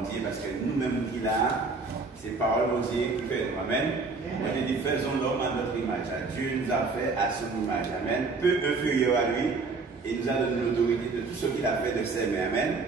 bon Dieu, parce que nous-mêmes qui là, c'est parole de Dieu qui fait. Amen. Moi je dis, faisons l'homme à notre image. Dieu nous a fait à son image. Amen. Peu inférieur à lui, et nous a donné l'autorité de tout ce qu'il a fait de ses mains. Amen.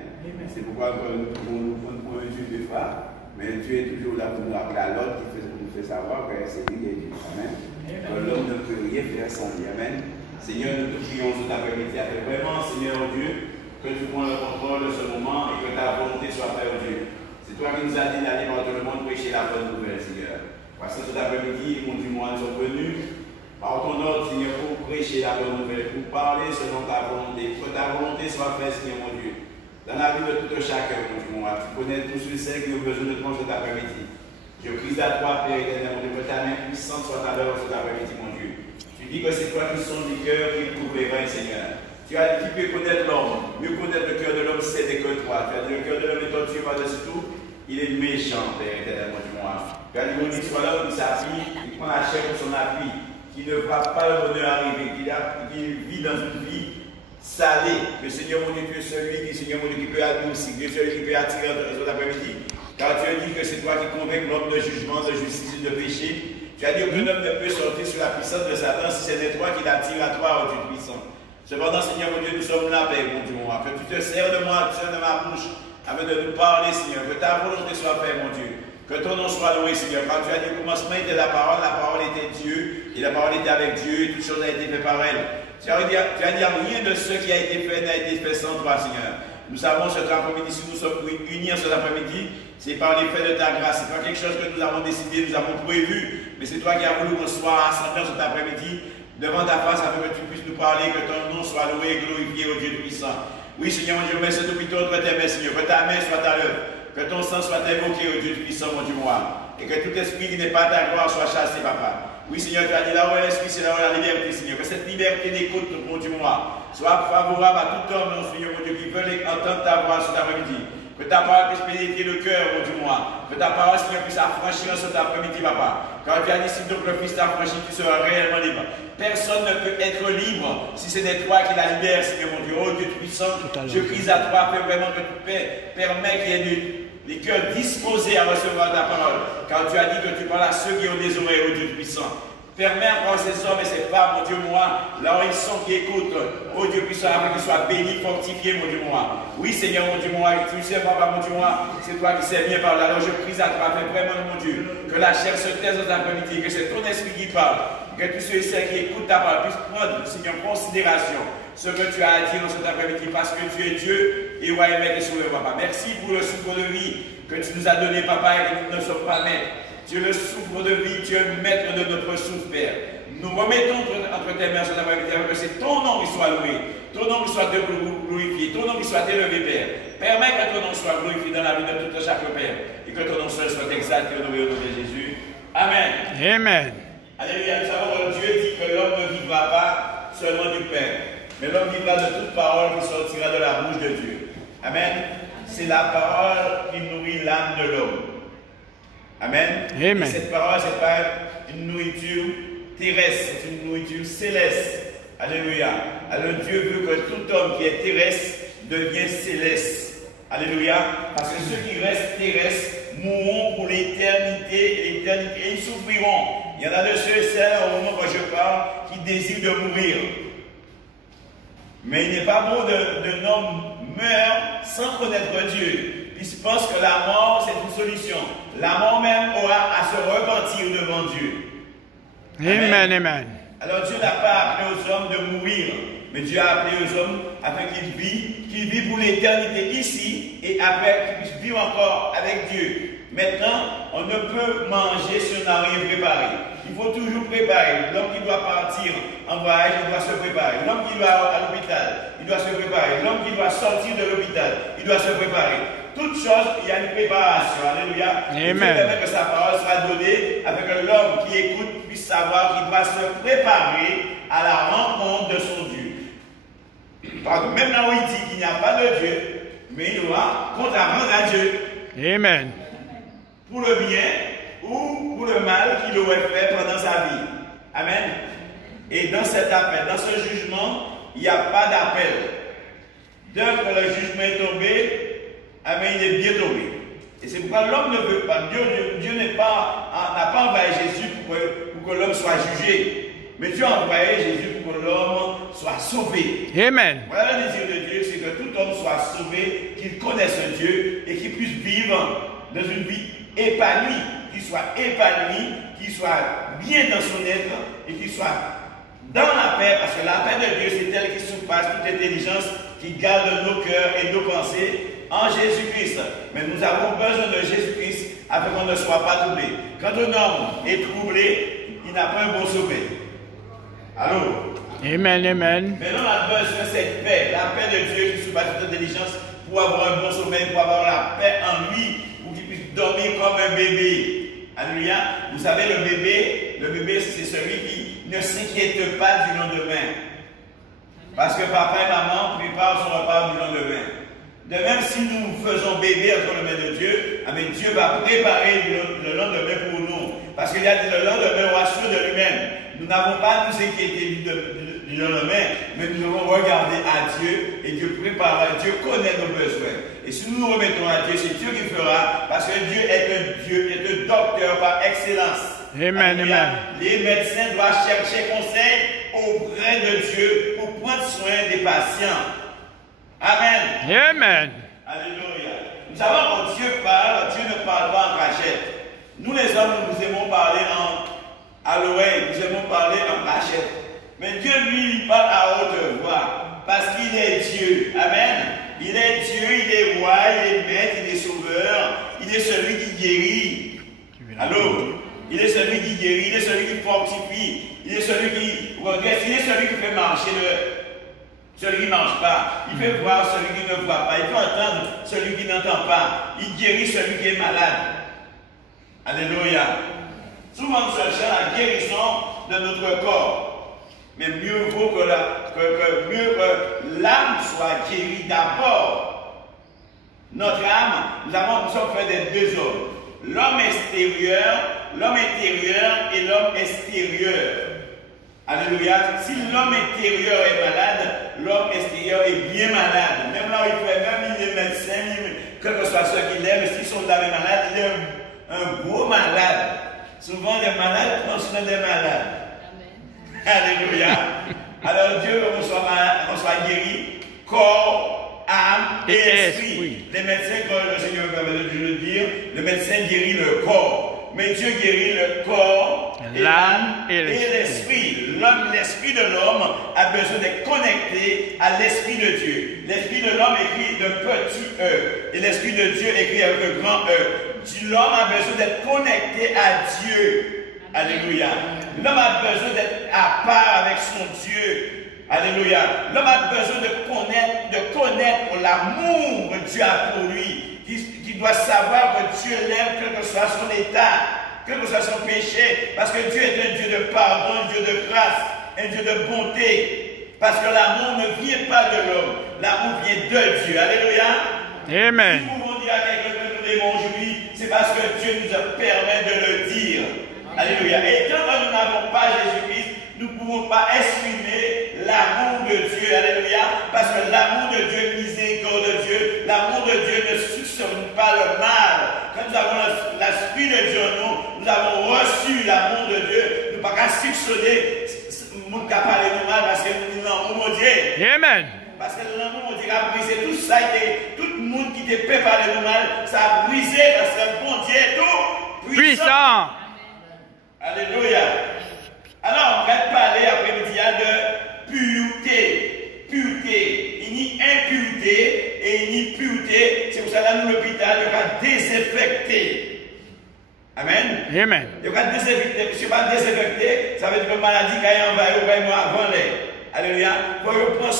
C'est pourquoi nous pouvons nous prendre pour un Dieu de fois, mais Dieu est toujours là pour nous rappeler à l'autre qui nous fait savoir que c'est lui qui est Dieu. Amen. Que l'homme ne peut rien faire sans lui. Amen. Seigneur, nous te prions cet après-midi. Vraiment, Seigneur Dieu, que tu prends le contrôle de ce moment et que ta volonté soit faite, Dieu. C'est toi qui nous as dit d'aller dans tout le monde prêcher la bonne nouvelle, Seigneur. Parce que cet après-midi, mon Dieu, moi, nous sommes venus par ton ordre, Seigneur, pour prêcher la bonne nouvelle, pour parler selon ta volonté. Que ta volonté soit faite, Seigneur, mon Dieu. Dans la vie de tout chacun, mon Dieu, moi, tu connais tous ceux qui ont besoin de toi cet après-midi. Je prie à toi, Père éternel, mon Dieu, que ta main puissante soit à l'heure cet après-midi, mon Dieu. Tu dis que c'est toi qui sondes les cœurs qui trouveras, Seigneur. Tu as dit qui peut connaître l'homme. Mieux connaître le cœur de l'homme, c'est que toi. Tu as dit le cœur de l'homme est tortueux par-dessus tout. Il est méchant, Père éternel, mon Dieu, moi. Tu as dit, mon Dieu, soit l'homme qui s'appuie, qui prend la chair pour son appui, qui ne voit pas le bonheur arriver, qui vit dans une vie salée. Que Seigneur, mon Dieu, tu es celui qui, Seigneur, mon Dieu, qui peut adoucir, que celui qui peut attirer dans l'après-midi. Car tu as dit que c'est toi qui convaincs l'homme de jugement, de justice et de péché. Tu as dit qu'un homme ne peut sortir sur la puissance de Satan si ce n'est toi qui l'attire à toi, ô Dieu puissant. Cependant, Seigneur, mon Dieu, nous sommes là, Père, mon Dieu, mon roi. Que tu te sers de moi, tu sers de ma bouche, afin de nous parler, Seigneur. Que ta volonté soit faite, mon Dieu. Que ton nom soit loué, Seigneur. Quand tu as dit au commencement était la parole était Dieu, et la parole était avec Dieu, et toute chose a été faite par elle. Tu as dit, rien de ce qui a été fait n'a été fait sans toi, Seigneur. Nous savons cet après-midi, si nous sommes unis cet après-midi, c'est par l'effet de ta grâce. Ce n'est pas quelque chose que nous avons décidé, nous avons prévu, mais c'est toi qui as voulu qu'on soit rassemblés cet après-midi devant ta face afin que tu puisses nous parler, que ton nom soit loué et glorifié au Dieu puissant. Oui, Seigneur, mon Dieu, mets cet hôpital entre tes mains, Seigneur, que ta main soit à l'œuvre, que ton sang soit invoqué au Dieu puissant, mon Dieu, moi, et que tout esprit qui n'est pas ta gloire soit chassé, papa. Oui, Seigneur, tu as dit là où est l'esprit, c'est là où est la liberté, Seigneur. Que cette liberté d'écoute, mon Dieu, moi, soit favorable à tout homme, mon Seigneur, mon Dieu, qui veut entendre ta voix cet après-midi. Que ta parole puisse pénétrer le cœur, mon Dieu, moi. Que ta parole, Seigneur, puisse affranchir cet après-midi, papa. Car tu as dit, si donc le Fils t'affranchit, tu seras réellement libre. Personne ne peut être libre si ce n'est toi qui la libères, Seigneur, mon Dieu. Oh Dieu puissant, je crie à toi, Père, vraiment que tu permets qu'il y ait les cœurs disposés à recevoir ta parole. Car tu as dit que tu parles à ceux qui ont des oreilles, oh Dieu puissant. Permets encore ces hommes et ces femmes, mon Dieu, moi, là où ils sont, qui écoutent, oh Dieu puissant, afin qu'ils soient bénis, fortifiés, mon Dieu, moi. Oui, Seigneur, mon Dieu, moi, tu sais, papa, mon Dieu, moi, c'est toi qui sais bien parler. Alors je prie à toi, fais vraiment, mon Dieu, que la chair se taise dans l'après-midi, que c'est ton esprit qui parle, que tous ceux et celles qui écoutent ta parole puissent prendre, Seigneur, en considération ce que tu as à dire dans cet après-midi, parce que tu es Dieu et roi et maître et sauveur, papa. Merci pour le souffle de vie que tu nous as donné, papa, et que nous ne sommes pas maîtres. Tu es le souffle de vie, tu es le maître de notre souffle, Père. Nous remettons entre tes mains cet après-midi, que c'est ton nom qui soit loué, ton nom qui soit glorifié, ton nom qui soit élevé, Père. Permets que ton nom soit glorifié dans la vie de tout chaque Père, et que ton nom seul soit exalté au nom de Jésus. Amen. Amen. Alléluia. Nous savons que Dieu dit que l'homme ne vivra pas seulement du pain, mais l'homme vivra de toute parole qui sortira de la bouche de Dieu. Amen. C'est la parole qui nourrit l'âme de l'homme. Amen. Amen. Et cette parole, ce n'est pas une nourriture terrestre, c'est une nourriture céleste. Alléluia. Alors Dieu veut que tout homme qui est terrestre devienne céleste. Alléluia. Parce que ceux qui restent terrestres mourront pour l'éternité, et ils souffriront. Il y en a de ceux et celles, au moment où je parle, qui désirent de mourir. Mais il n'est pas bon d'un homme meurt sans connaître Dieu. Il pense que la mort, c'est une solution. La mort même aura à se repentir devant Dieu. Amen, amen. Alors Dieu n'a pas appelé aux hommes de mourir, mais Dieu a appelé aux hommes afin qu'ils vivent pour l'éternité ici, et après qu'ils puissent vivre encore avec Dieu. Maintenant, on ne peut manger si on n'a rien préparé. Il faut toujours préparer. L'homme qui doit partir en voyage, il doit se préparer. L'homme qui va à l'hôpital, il doit se préparer. L'homme qui doit sortir de l'hôpital, il doit se préparer. Toutes choses, il y a une préparation. Alléluia. Amen. Dieu permet que sa parole soit donnée afin que l'homme qui écoute puisse savoir qu'il doit se préparer à la rencontre de son Dieu. Même là où il dit qu'il n'y a pas de Dieu, mais il doit compte à rendre à Dieu. Amen. Pour le bien ou pour le mal qu'il aurait fait pendant sa vie. Amen. Et dans cet appel, dans ce jugement, il n'y a pas d'appel. Dès que le jugement est tombé, amen, il est bien tombé. c'est pourquoi l'homme ne veut pas. Dieu n'a pas envoyé Jésus pour que l'homme soit jugé. Mais Dieu a envoyé Jésus pour que l'homme soit sauvé. Amen. Voilà le désir de Dieu, c'est que tout homme soit sauvé, qu'il connaisse Dieu et qu'il puisse vivre dans une vie épanouie, qu'il soit épanoui, qu'il soit bien dans son être et qu'il soit dans la paix, parce que la paix de Dieu, c'est elle qui surpasse toute intelligence, qui garde nos cœurs et nos pensées en Jésus-Christ. Mais nous avons besoin de Jésus-Christ afin qu'on ne soit pas troublé. Quand un homme est troublé, il n'a pas un bon sommeil. Allô? Amen, amen. Mais l'homme a besoin de cette paix, la paix de Dieu qui surpasse toute intelligence, pour avoir un bon sommeil, pour avoir la paix en lui, pour qu'il puisse dormir comme un bébé. Alléluia. Vous savez, le bébé, c'est celui qui ne s'inquiète pas du lendemain. Parce que papa et maman préparent son repas du lendemain. De même, si nous faisons bébé entre les mains de Dieu, Dieu va préparer le lendemain pour nous. Parce qu'il y a le lendemain rassure de lui-même. Nous n'avons pas à nous inquiéter du lendemain, mais nous devons regarder à Dieu et Dieu prépare, Dieu connaît nos besoins. Et si nous nous remettons à Dieu, c'est Dieu qui fera, parce que Dieu est un docteur par excellence. Amen, amen. Les médecins doivent chercher conseil auprès de Dieu pour prendre soin des patients. Amen. Amen. Alléluia. Nous savons quand Dieu parle, Dieu ne parle pas en cachette. Nous les hommes, nous aimons parler à l'oreille, nous aimons parler en cachette. Mais Dieu, lui, il parle à haute voix, parce qu'il est Dieu. Amen. Il est Dieu, il est roi, il est maître, il est sauveur, il est celui qui guérit. Allô? Il est celui qui guérit, il est celui qui fortifie, il est celui qui regrette, il est celui qui fait marcher celui qui ne mange pas. Il fait voir celui qui ne voit pas. Il fait entendre celui qui n'entend pas. Il guérit celui qui est malade. Alléluia. Souvent nous cherchons la guérison de notre corps. Mais mieux vaut que l'âme soit guérie d'abord. Notre âme, nous sommes faits des deux hommes. L'homme extérieur, l'homme intérieur et l'homme extérieur. Alléluia. Si l'homme intérieur est malade, l'homme extérieur est bien malade. Même là où il est médecin, quel que soit ce qu'il est, mais s'ils sont dans les malades, il est un gros malade. Souvent, les malades prennent soin des malades. Amen. Alléluia. Alors Dieu veut qu'on soit malade, qu'on soit guéri, corps, âme et esprit. Les médecins, comme le Seigneur va le dire, le médecin guérit le corps. Mais Dieu guérit le corps, l'âme et l'esprit. L'esprit de l'homme a besoin d'être connecté à l'esprit de Dieu. L'esprit de l'homme écrit de petit E. Et l'esprit de Dieu écrit avec un grand E. L'homme a besoin d'être connecté à Dieu. Alléluia. L'homme a besoin d'être à part avec son Dieu. Alléluia. L'homme a besoin de connaître l'amour que Dieu a pour lui. Qui doit savoir que Dieu l'aime, quel que soit son état, quel que soit son péché, parce que Dieu est un Dieu de pardon, un Dieu de grâce, un Dieu de bonté, parce que l'amour ne vient pas de l'homme, l'amour vient de Dieu. Alléluia. Amen. Si nous pouvons dire à quelqu'un que nous l'aimons aujourd'hui, c'est parce que Dieu nous permet de le dire. Alléluia. Et quand nous n'avons pas Jésus-Christ, nous ne pouvons pas exprimer l'amour de Dieu. Alléluia. Parce que l'amour de Dieu, le miséricorde de Dieu, l'amour de Dieu ne succède pas le mal. Quand nous avons l'esprit de Dieu en nous, nous avons reçu l'amour de Dieu. Nous ne pouvons pas succéder, nous ne pouvons pas parler de mal parce que nous disons l'amour de Dieu. Amen. Parce que l'amour de Dieu a brisé tout ça, tout le monde qui te peut parler de mal, ça a brisé parce que le bon Dieu est tout puissant. Alléluia. Alors, on va parler après-midi de pureté. Pureté. Il n'y a impureté et il n'y a pureté. C'est pour ça que dans l'hôpital, il y aura désinfecté. Amen. Amen. Il y aura désinfecté. Si ce n'est pas désinfecté, ça veut dire que la maladie qui est envahie avant l'air. Alléluia. Il faut reprendre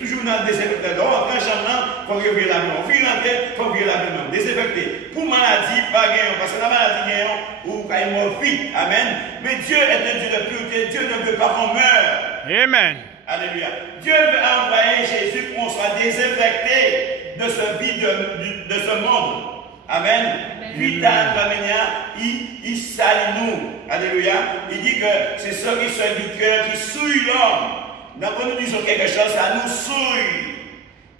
toujours dans le désinfectant. Donc, en chambre, il faut ouvrir la main. On vient rentrer, il faut ouvrir la main. Désinfecter. Pour maladie, pas gagnant. Parce que la maladie gagnant, ou quand il meurt vite. Amen. Mais Dieu est un Dieu de pureté. Dieu ne veut pas qu'on meure. Amen. Alléluia. Dieu veut envoyer Jésus pour qu'on soit désinfecté de ce vide de ce monde. Amen. Lui, il salit nous. Alléluia. Il dit que c'est ce qui soit du cœur qui souille l'homme. Donc, quand nous disons quelque chose, ça nous souille.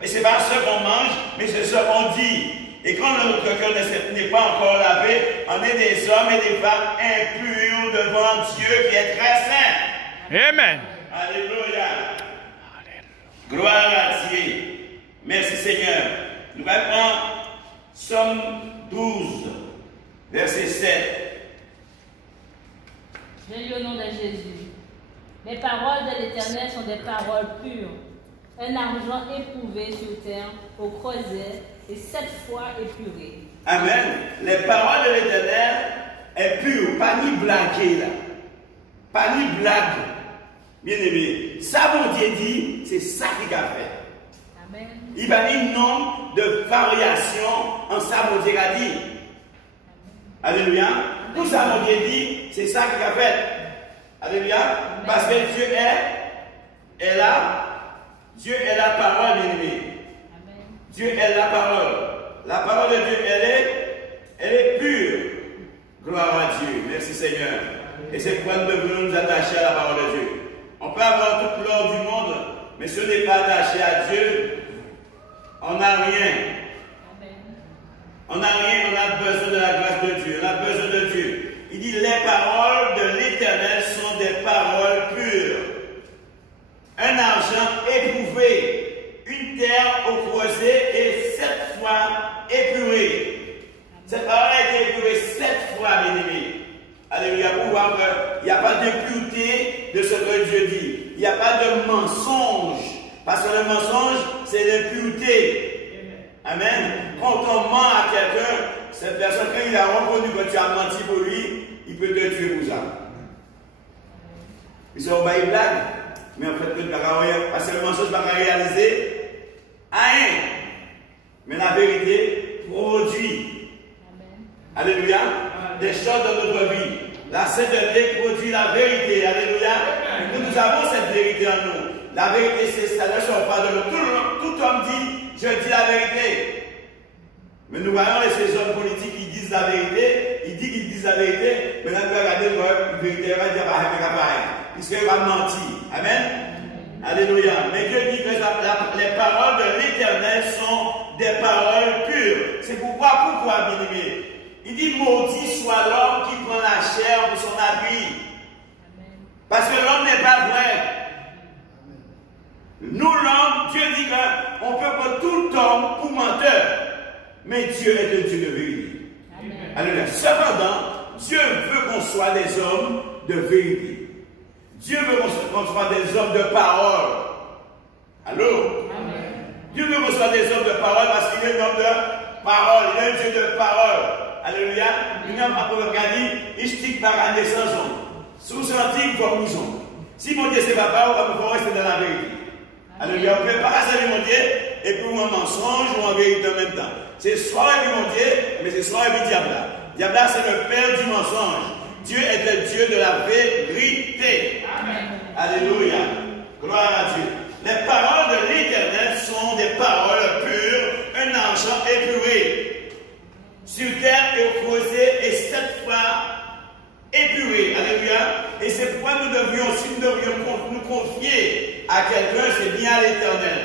Mais ce n'est pas ce qu'on mange, mais c'est ce qu'on dit. Et quand notre cœur n'est pas encore lavé, on est des hommes et des femmes impurs devant Dieu qui est très saint. Amen. Alléluia. Gloire à Dieu. Merci Seigneur. Nous allons prendre Somme 12, verset 7. Je lis au nom de Jésus. Les paroles de l'Éternel sont des paroles pures, un argent éprouvé sur terre, au creuset, et 7 fois épuré. Amen. Les paroles de l'Éternel est pure, pas ni blagué là. Pas ni blague. Bien aimé. Ça, mon Dieu dit, c'est ça qu'il a fait. Amen. Il va dire nombre de variations en ça, mon Dieu a dit. Alléluia. Tout ça, mon Dieu dit, c'est ça qu'il a fait. Alléluia. Amen. Parce que Dieu est là. Dieu est la parole, bien aimé. Dieu est la parole. La parole de Dieu, elle est pure. Gloire à Dieu. Merci Seigneur. Et c'est pourquoi nous devons nous attacher à la parole de Dieu. On peut avoir toute l'or du monde, mais si on n'est pas attaché à Dieu, on n'a rien. On n'a rien, on a besoin de la grâce de Dieu. On a besoin de Dieu. Il dit, les paroles de l'Éternel sont des paroles pures. Un argent éprouvé, une terre au creuset et 7 fois épurée. Cette parole a été épurée 7 fois, bien aimé. Alléluia, pour voir qu'il n'y a pas d'impureté de ce que Dieu dit. Il n'y a pas de mensonge. Parce que le mensonge, c'est l'impureté. Amen. Quand on ment à quelqu'un, cette personne, quand il a reconnu que tu as menti pour lui, il peut te tuer pour ça. Ils sont pas une blague. Mais en fait, parce que le mensonge ne va pas réaliser rien. Mais la vérité produit. Alléluia. Des choses dans notre vie. La sainteté produit la vérité. Alléluia. Et nous avons cette vérité en nous. La vérité, c'est ça ne sort pas de nous. Tout homme dit, je dis la vérité. Mais nous voyons ces hommes politiques qui disent la vérité. Ils disent qu'ils disent la vérité. Mais là, nous regardons la vérité. On va dire, puisqu'il va mentir. Amen. Alléluia. Mais Dieu dit que les paroles de l'Éternel sont des paroles pures. C'est pourquoi, bien aimé? Il dit, maudit soit l'homme qui prend la chair pour son habit. Parce que l'homme n'est pas vrai. Nous, l'homme, Dieu dit qu'on peut prendre tout homme pour menteur. Mais Dieu est un Dieu de vérité. Alléluia. Cependant, Dieu veut qu'on soit des hommes de vérité. Dieu veut qu'on soit des hommes de parole. Allô? Amen. Dieu veut qu'on soit des hommes de parole parce qu'il est un homme de parole. Il est un Dieu de parole. Alléluia. Il n'a pas dit, il stick par la naissance. Sous senti, il faut prison. Si mon Dieu c'est pas parole, on peut rester dans la vérité. Alléluia. On ne peut pas servir mon Dieu et puis un mensonge ou en vérité en même temps. C'est soit mon Dieu, mais c'est soit le diable. Diable, c'est le père du mensonge. Dieu est le Dieu de la vérité. Amen. Alléluia. Gloire à Dieu. Les paroles de l'Éternel sont des paroles pures, un argent épuré. Sur terre et au creuset et 7 fois épuré. Alléluia. Et c'est pourquoi nous devrions, si nous devrions nous confier à quelqu'un, c'est bien à l'Éternel.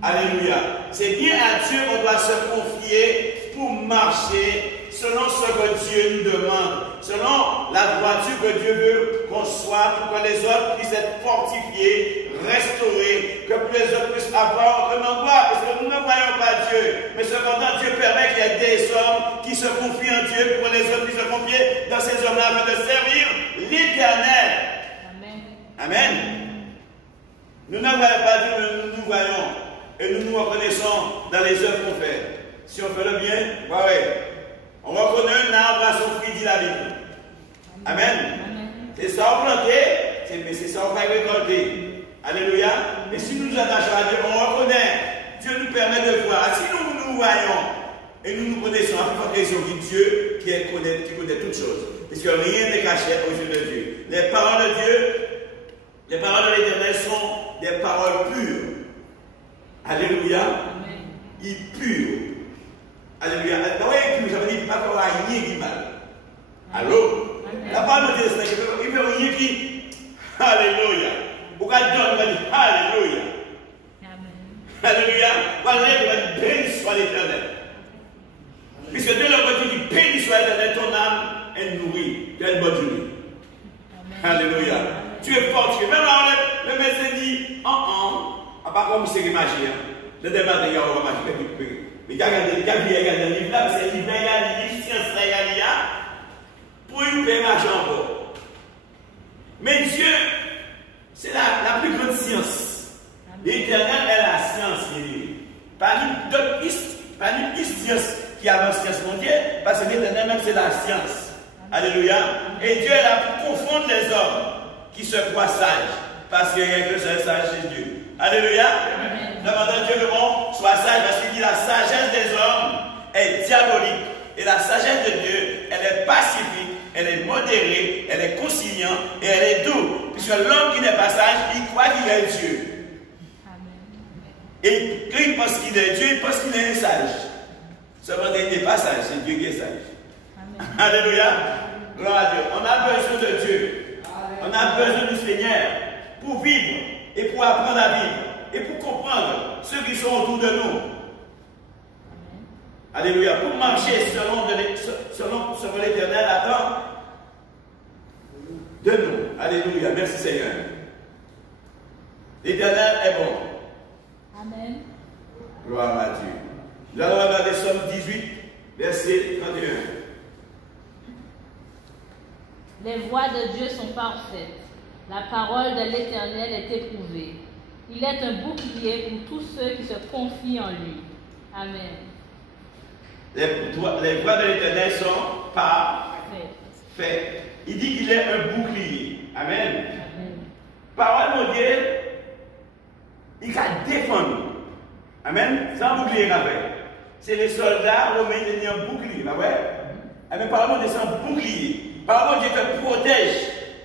Alléluia. C'est bien à Dieu qu'on doit se confier pour marcher selon ce que Dieu nous demande, selon la droiture que Dieu veut qu'on soit, pour que les autres puissent être fortifiés, restaurés, que les autres puissent avoir un endroit, parce que nous ne voyons pas Dieu, mais cependant Dieu permet qu'il y ait des hommes qui se confient en Dieu, pour que les autres puissent se confier dans ces hommes-là afin de servir l'Éternel. Amen. Amen. Nous ne voyons pas Dieu, mais nous nous voyons, et nous nous reconnaissons dans les œuvres qu'on fait. Si on fait le bien, ouais. On reconnaît un arbre à son fruit, dit la Bible. Amen. C'est ça on plantait, mais c'est ça on va récolter. Alléluia. Et si nous nous attachons à Dieu, on reconnaît. Dieu nous permet de voir. Si nous nous voyons et nous nous connaissons, à plus forte raison que Dieu qui connaît toutes choses. Puisque rien n'est caché aux yeux de Dieu. Les paroles de Dieu, les paroles de l'Éternel sont des paroles pures. Alléluia. Il pure. Alléluia. Oui, ça veut dire qu'il ne va pas rien qui mal. Allô? La parole de Dieu, c'est qu'il ne fait rien qui. Alléluia. Pourquoi Dieu va dire Alléluia? Alléluia. Voilà, il va dire béni soit l'Éternel. comme c'est magie. Le débat de Yahoo magie. Mais regardez le livre là, c'est le livre, il y a science, il y a pour une paix l'argent encore. Mais Dieu, c'est la plus grande science. L'Éternel est la science. Pas une d'autres pistes, pas une piste science qui avance la science mondiale, parce que l'Éternel même c'est la science. Alléluia. Et Dieu est là pour confondre les hommes qui se croient sages, parce qu'il y a que seul sage chez Dieu. Alléluia. Demandons à Dieu que bon soit sage, parce qu'il dit la sagesse des hommes est diabolique. Et la sagesse de Dieu, elle est pacifique, elle est modérée, elle est conciliante et elle est douce. Puisque l'homme qui n'est pas sage, il croit qu'il est Dieu. Et quand il pense qu'il est Dieu, il pense qu'il est un sage. Cependant, il n'est pas sage, c'est Dieu qui est sage. Amen. Alléluia. Gloire à Dieu. On a besoin de Dieu. On a besoin du Seigneur pour vivre et pour apprendre à vivre et pour comprendre ceux qui sont autour de nous. Alléluia. Pour marcher selon l'Éternel attend de nous. Alléluia. Merci Seigneur. L'Éternel est bon. Amen. Gloire à Dieu. Nous allons regarder Somme 18, verset 31. Les voies de Dieu sont parfaites. La parole de l'Éternel est éprouvée. Il est un bouclier pour tous ceux qui se confient en lui. Amen. Les voies de l'Éternel sont parfaites. Il dit qu'il est un bouclier. Amen. Amen. Parole de Dieu, il va défendre. Amen. Sans bouclier, c'est les soldats romains qui ont un bouclier. Amen. Parole de Dieu, c'est un bouclier. Parole de Dieu te protège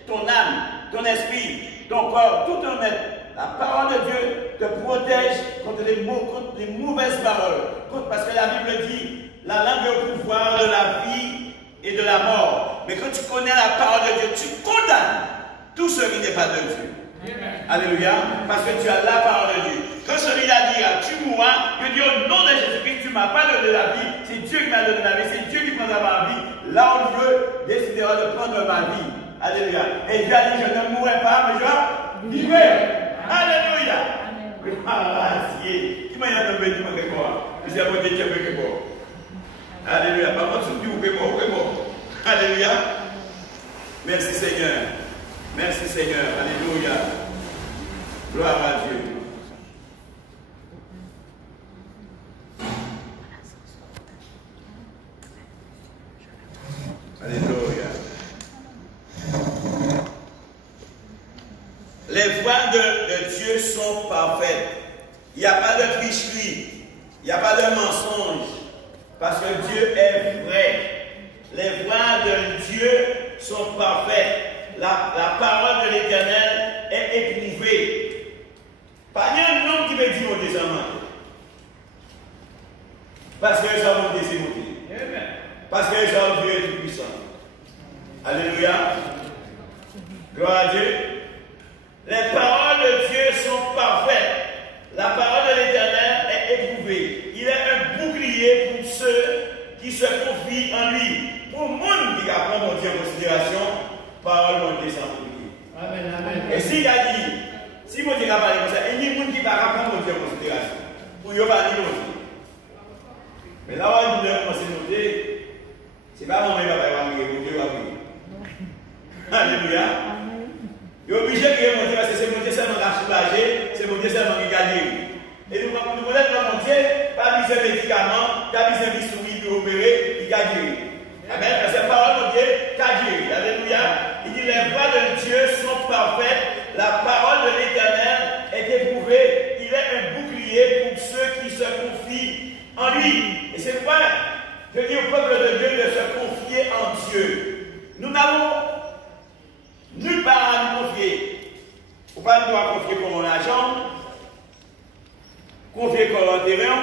ton âme, ton esprit, ton corps, tout ton être. La parole de Dieu te protège contre les mauvaises paroles. Parce que la Bible dit, la langue est au pouvoir de la vie et de la mort. Mais quand tu connais la parole de Dieu, tu condamnes tout ce qui n'est pas de Dieu. Amen. Alléluia. Parce que tu as la parole de Dieu. Quand celui-là dira, tu mourras, je dis au nom de Jésus-Christ, tu ne m'as pas donné la vie. C'est Dieu qui m'a donné la vie. C'est Dieu qui prendra ma vie. Là où Dieu décidera de prendre ma vie. Alléluia. Et Dieu a dit, je ne mourrai pas, mais je vivrai. Alléluia. Qui m'a dit de me dire que je vais dire que alléluia. Par contre, tu dis que alléluia. Merci Seigneur. Merci Seigneur. Alléluia. Gloire à Dieu. Alléluia. Les voies de Dieu sont parfaites. Il n'y a pas de tricherie. Il n'y a pas de mensonge. Parce que Dieu est vrai. Les voies de Dieu sont parfaites. La parole de l'Éternel est éprouvée. Pas un homme qui me dit mon déshonneur. Parce que les hommes ont déshonneur. Parce que les hommes Dieu est tout puissant. Alléluia. Gloire à Dieu. Les paroles de Dieu sont parfaites. La parole de l'Éternel est éprouvée. Il est un bouclier pour ceux qui se confient en lui. Pour le monde qui apprend mon Dieu en considération, parole mon Dieu sans bouclier. Amen, amen. Et s'il a dit, si mon Dieu a parlé comme ça, il y a des gens qui va apprendre mon Dieu en considération. Pour y parler mon Dieu. Mais là où il a commencé à noter, c'est pas mon Dieu qui va prier, mon Dieu va prier. Alléluia. Il est obligé de prier mon Dieu parce que c'est mon Dieu seulement qui a soulagé, c'est mon Dieu seulement qui a gagné. Et nous voulons dans mon Dieu, pas besoin de médicaments, pas besoin de bistouri pour opérer, il a guéri. Amen. Parce que la parole de Dieu a guéri. Alléluia. Il dit les voies de Dieu sont parfaites, la parole de l'Éternel est éprouvée, il est un bouclier pour ceux qui se confient en lui. Et c'est pourquoi je dis au peuple de Dieu de se confier en Dieu. Nous n'avons nulle part à nous confier. On ne peut pas nous confier comme mon argent, confier comme un terrain,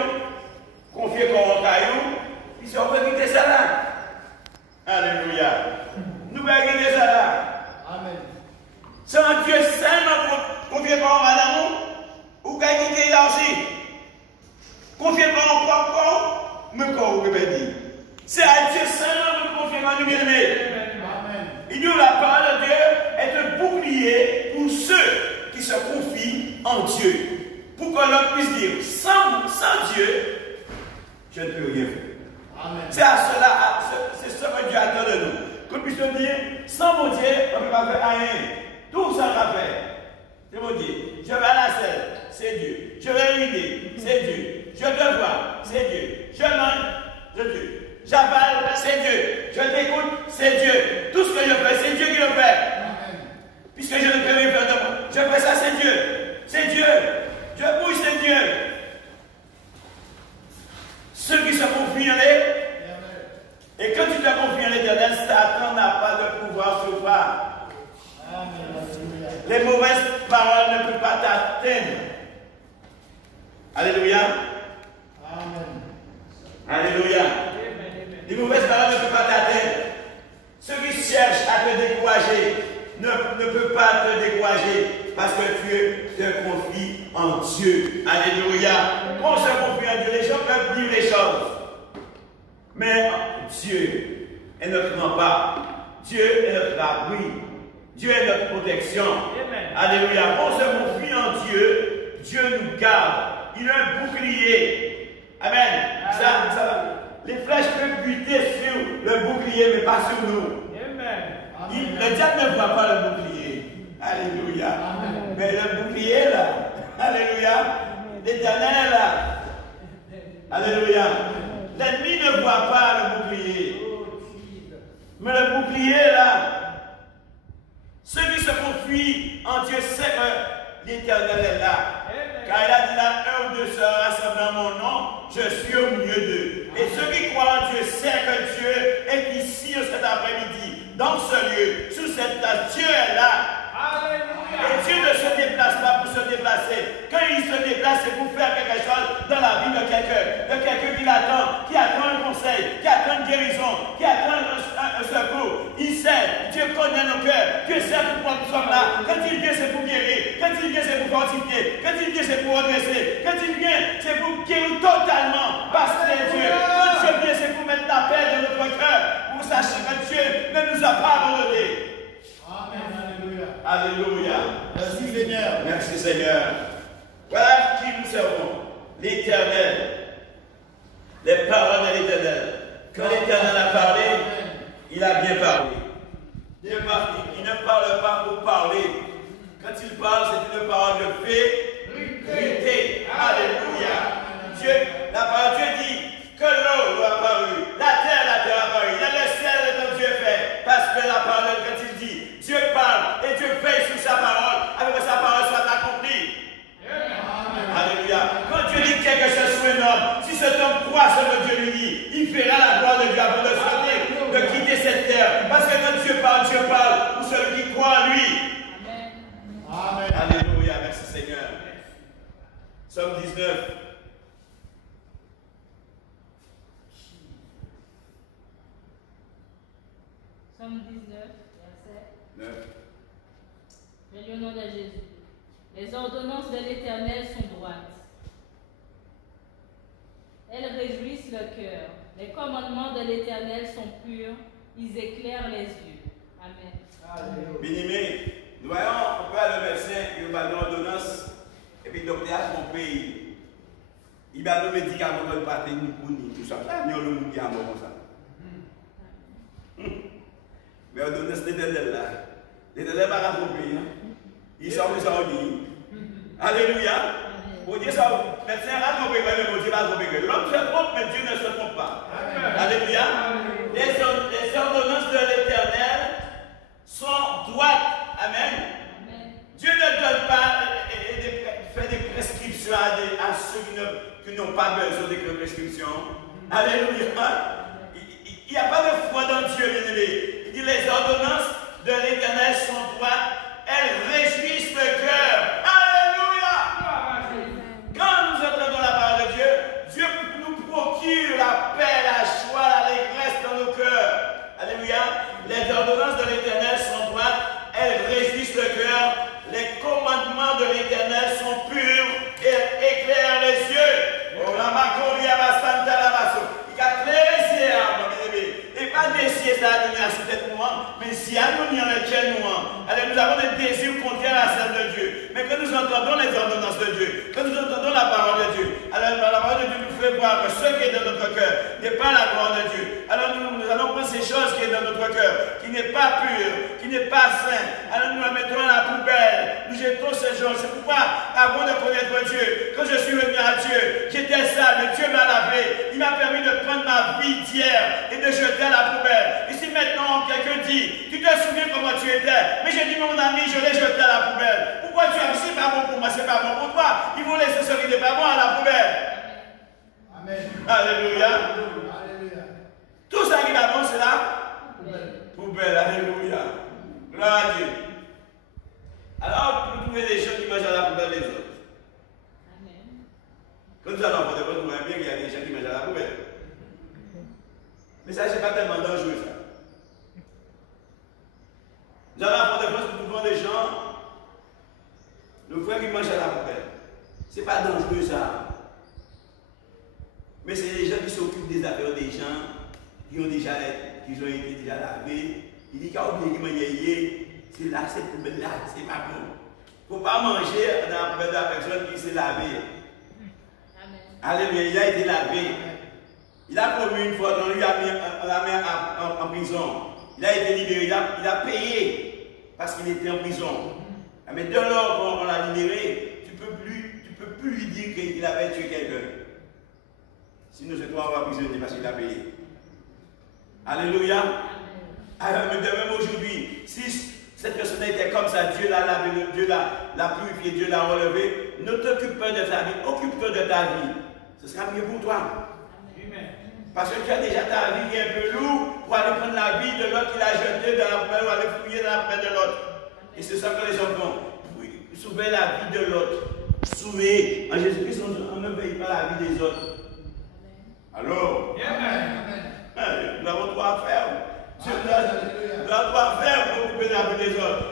confier comme un caillou, puis si on peut quitter ça là. Alléluia. Nous pouvons quitter ça là. Amen. C'est un Dieu seulement confier comme un madame, ou pouvez quitter là aussi. Confier comme un propre corps, mais corps, vous pouvez dire. C'est à Dieu seulement que confier comme nous bien-aimés. Il dit la parole de Dieu est un bouclier pour ceux qui se confient en Dieu. Pour que l'autre puisse dire, sans Dieu, je ne peux rien faire. C'est à cela, c'est ce que Dieu attend de nous. Qu'on puisse dire, sans mon Dieu, on ne peut pas faire rien. Tout ça va faire. C'est mon Dieu. Je vais à la selle, c'est Dieu. Je vais uriner, c'est Dieu. Je te vois, c'est Dieu. Je mange, c'est Dieu. J'avale, c'est Dieu. Je t'écoute, c'est Dieu. Tout ce que je fais, c'est Dieu qui le fait. Puisque je ne peux rien faire de moi. Je fais ça, c'est Dieu. C'est Dieu. Je bouge, c'est Dieu. Ceux qui se confient en l'éternel, et quand tu te confies en l'éternel, Satan n'a pas de pouvoir sur toi. Les mauvaises paroles ne peuvent pas t'atteindre. Alléluia. Alléluia. Les mauvaises paroles ne peuvent pas t'atteindre. Ceux qui cherchent à te décourager ne peuvent pas te décourager parce que tu te confies en Dieu. Alléluia. Quand on se confie en Dieu, les gens peuvent dire les choses. Mais Dieu est notre rempart. Dieu est notre abri. Dieu est notre protection. Amen. Alléluia. On se confie en Dieu. Dieu nous garde. Il a un bouclier. Amen. Les flèches peuvent buter sur le bouclier, mais pas sur nous. Amen. Le diable ne voit pas le bouclier. Alléluia. Amen. Mais le bouclier est là. Alléluia. L'Éternel est là. Alléluia. L'ennemi ne voit pas le bouclier. Mais le bouclier est là. Ceux qui se confient en Dieu savent que l'Éternel est là. Car il a dit là, un ou deux sœurs rassemblés en mon nom, je suis au milieu d'eux. Et ceux qui croient en Dieu savent que Dieu est ici cet après-midi, dans ce lieu, sous cette place. Dieu est là. Et Dieu ne se déplace pas pour se déplacer. Quand il se déplace, c'est pour faire quelque chose dans la vie de quelqu'un qui l'attend, qui attend un conseil, qui attend une guérison, qui attend un secours. Il sait, Dieu connaît nos cœurs, Dieu sait pourquoi nous sommes là. Quand il vient, c'est pour guérir. Quand il vient, c'est pour fortifier. Quand il vient, c'est pour redresser. Quand il vient, c'est pour guérir totalement. Parce que Dieu, quand Dieu vient, c'est pour mettre la paix dans notre cœur, pour sachez que Dieu ne nous a pas abandonnés. Alléluia. Merci Seigneur. Merci Seigneur. Voilà qui nous servons. L'Éternel. Les paroles de l'Éternel. Quand l'Éternel a parlé, il a bien parlé. Il ne parle pas pour parler. Quand il parle, c'est une parole de vérité. Alléluia. Dieu, la parole de Dieu dit que l'eau a apparu, la terre a apparu, le ciel est un Dieu fait. Parce que la parole, quand il dit, Dieu parle et Dieu veille sur sa parole, afin que sa parole soit accomplie. Amen. Alléluia. Quand Dieu dit quelque chose sur un homme, si cet homme croit ce que Dieu lui dit, il verra la gloire de Dieu avant de sortir, de quitter cette terre. Parce que quand Dieu parle pour celui qui croit en lui. Amen. Alléluia. Merci Seigneur. Psaume 19. Psaume 19, verset 9. Je lis au nom de Jésus. Les ordonnances de l'Éternel sont droites. Elles réjouissent le cœur. Les commandements de l'Éternel sont purs. Ils éclairent les yeux. Amen. Bien-aimé, nous voyons, on peut aller au médecin, il va donner l'ordonnance, et puis le docteur a son pays. Il va donner le médicament pour le pâté, ni pour ni tout ça. Il y a le monde qui a mort comme ça. Mais on donne cet éternel là. L'éternel va rattraper. Il sort de Saoudi. Alléluia. Pour dire ça, le médecin rattrape, mais Dieu va rattraper. L'homme se trompe, mais Dieu ne se trompe pas. Alléluia. Les ordonnances de l'éternel sont droites. Amen. Dieu ne donne pas, fait des prescriptions à ceux qui n'ont pas besoin de prescriptions. Alléluia. Il n'y a pas de foi dans Dieu, bien-aimé. Il dit les ordonnances de l'Éternel sont droites, elles réjouissent le cœur. Alléluia! Quand nous entendons la parole de Dieu, Dieu nous procure la paix, la joie, l'allégresse dans nos cœurs. Alléluia! Les ordonnances de l'Éternel sont droites, elles réjouissent le cœur. Les commandements de l'Éternel sont purs et éclairent les yeux. Oh, la macoria bastante la basso. Il a éclairé les yeux, et pas d'essayer ça à donner à cette tête noire, mais si à nous n'y en a qu'un noir. Alors nous avons des désirs contraires à celle de Dieu. Mais quand nous entendons les ordonnances de Dieu, quand nous entendons la notre cœur, qui n'est pas pur, qui n'est pas saint. Alors nous la mettons à la poubelle, nous jetons ces gens. C'est pourquoi, avant de connaître Dieu, quand je suis venu à Dieu, j'étais sale, mais Dieu m'a lavé. Il m'a permis de prendre ma vie d'hier et de jeter à la poubelle. Et si maintenant quelqu'un dit, tu te souviens comment tu étais, mais j'ai dit, mon ami, je l'ai jeté à la poubelle. Pourquoi tu as dit, c'est pas bon pour moi, c'est pas bon pour toi. Ils vont laisser ce qui n'est pas bon à la poubelle. Amen. Alléluia. Tout ça qui va bon, c'est là? Poubelle. Alléluia. Gloire à Dieu. Alors, vous trouvez des gens qui mangent à la poubelle les autres. Amen. Quand nous allons porter votre bien qu'il y a des gens qui mangent à la poubelle. Mais ça, c'est pas tellement dangereux, ça. Nous allons apprendre de France, nous trouvons des gens, nos frères qui mangent à la poubelle. C'est pas dangereux, ça. Mais c'est les gens qui s'occupent des affaires des gens, qui ont été déjà lavés. Il dit qu'il a oublié qu'il mangait, c'est là, cette poubelle-là, c'est pas bon. Il ne faut pas manger dans la poubelle de la personne qui s'est lavée. Alléluia, il a été lavé. Il a commis une fois, on l'a mis en prison. Il a été libéré, il a payé parce qu'il était en prison. Mais dès lors qu'on l'a libéré, tu ne peux plus lui dire qu'il avait tué quelqu'un. Sinon, c'est toi qui vas prisonnier parce qu'il a payé. Alléluia. Alors, mais de même aujourd'hui, si cette personne était comme ça, Dieu l'a lavé, Dieu l'a purifié, Dieu l'a relevé, ne t'occupe pas de ta vie, occupe-toi de ta vie. Ce sera mieux pour toi. Parce que tu as déjà ta vie qui est un peu lourde pour aller prendre la vie de l'autre qui l'a jeté dans la poubelle ou aller fouiller dans la poubelle de l'autre. Et c'est ça que les hommes font. Sauver la vie de l'autre. Sauver. En Jésus-Christ, on ne veille pas la vie des autres. Alors, nous avons trois à faire. Nous avons trois à faire pour occuper la vie des autres.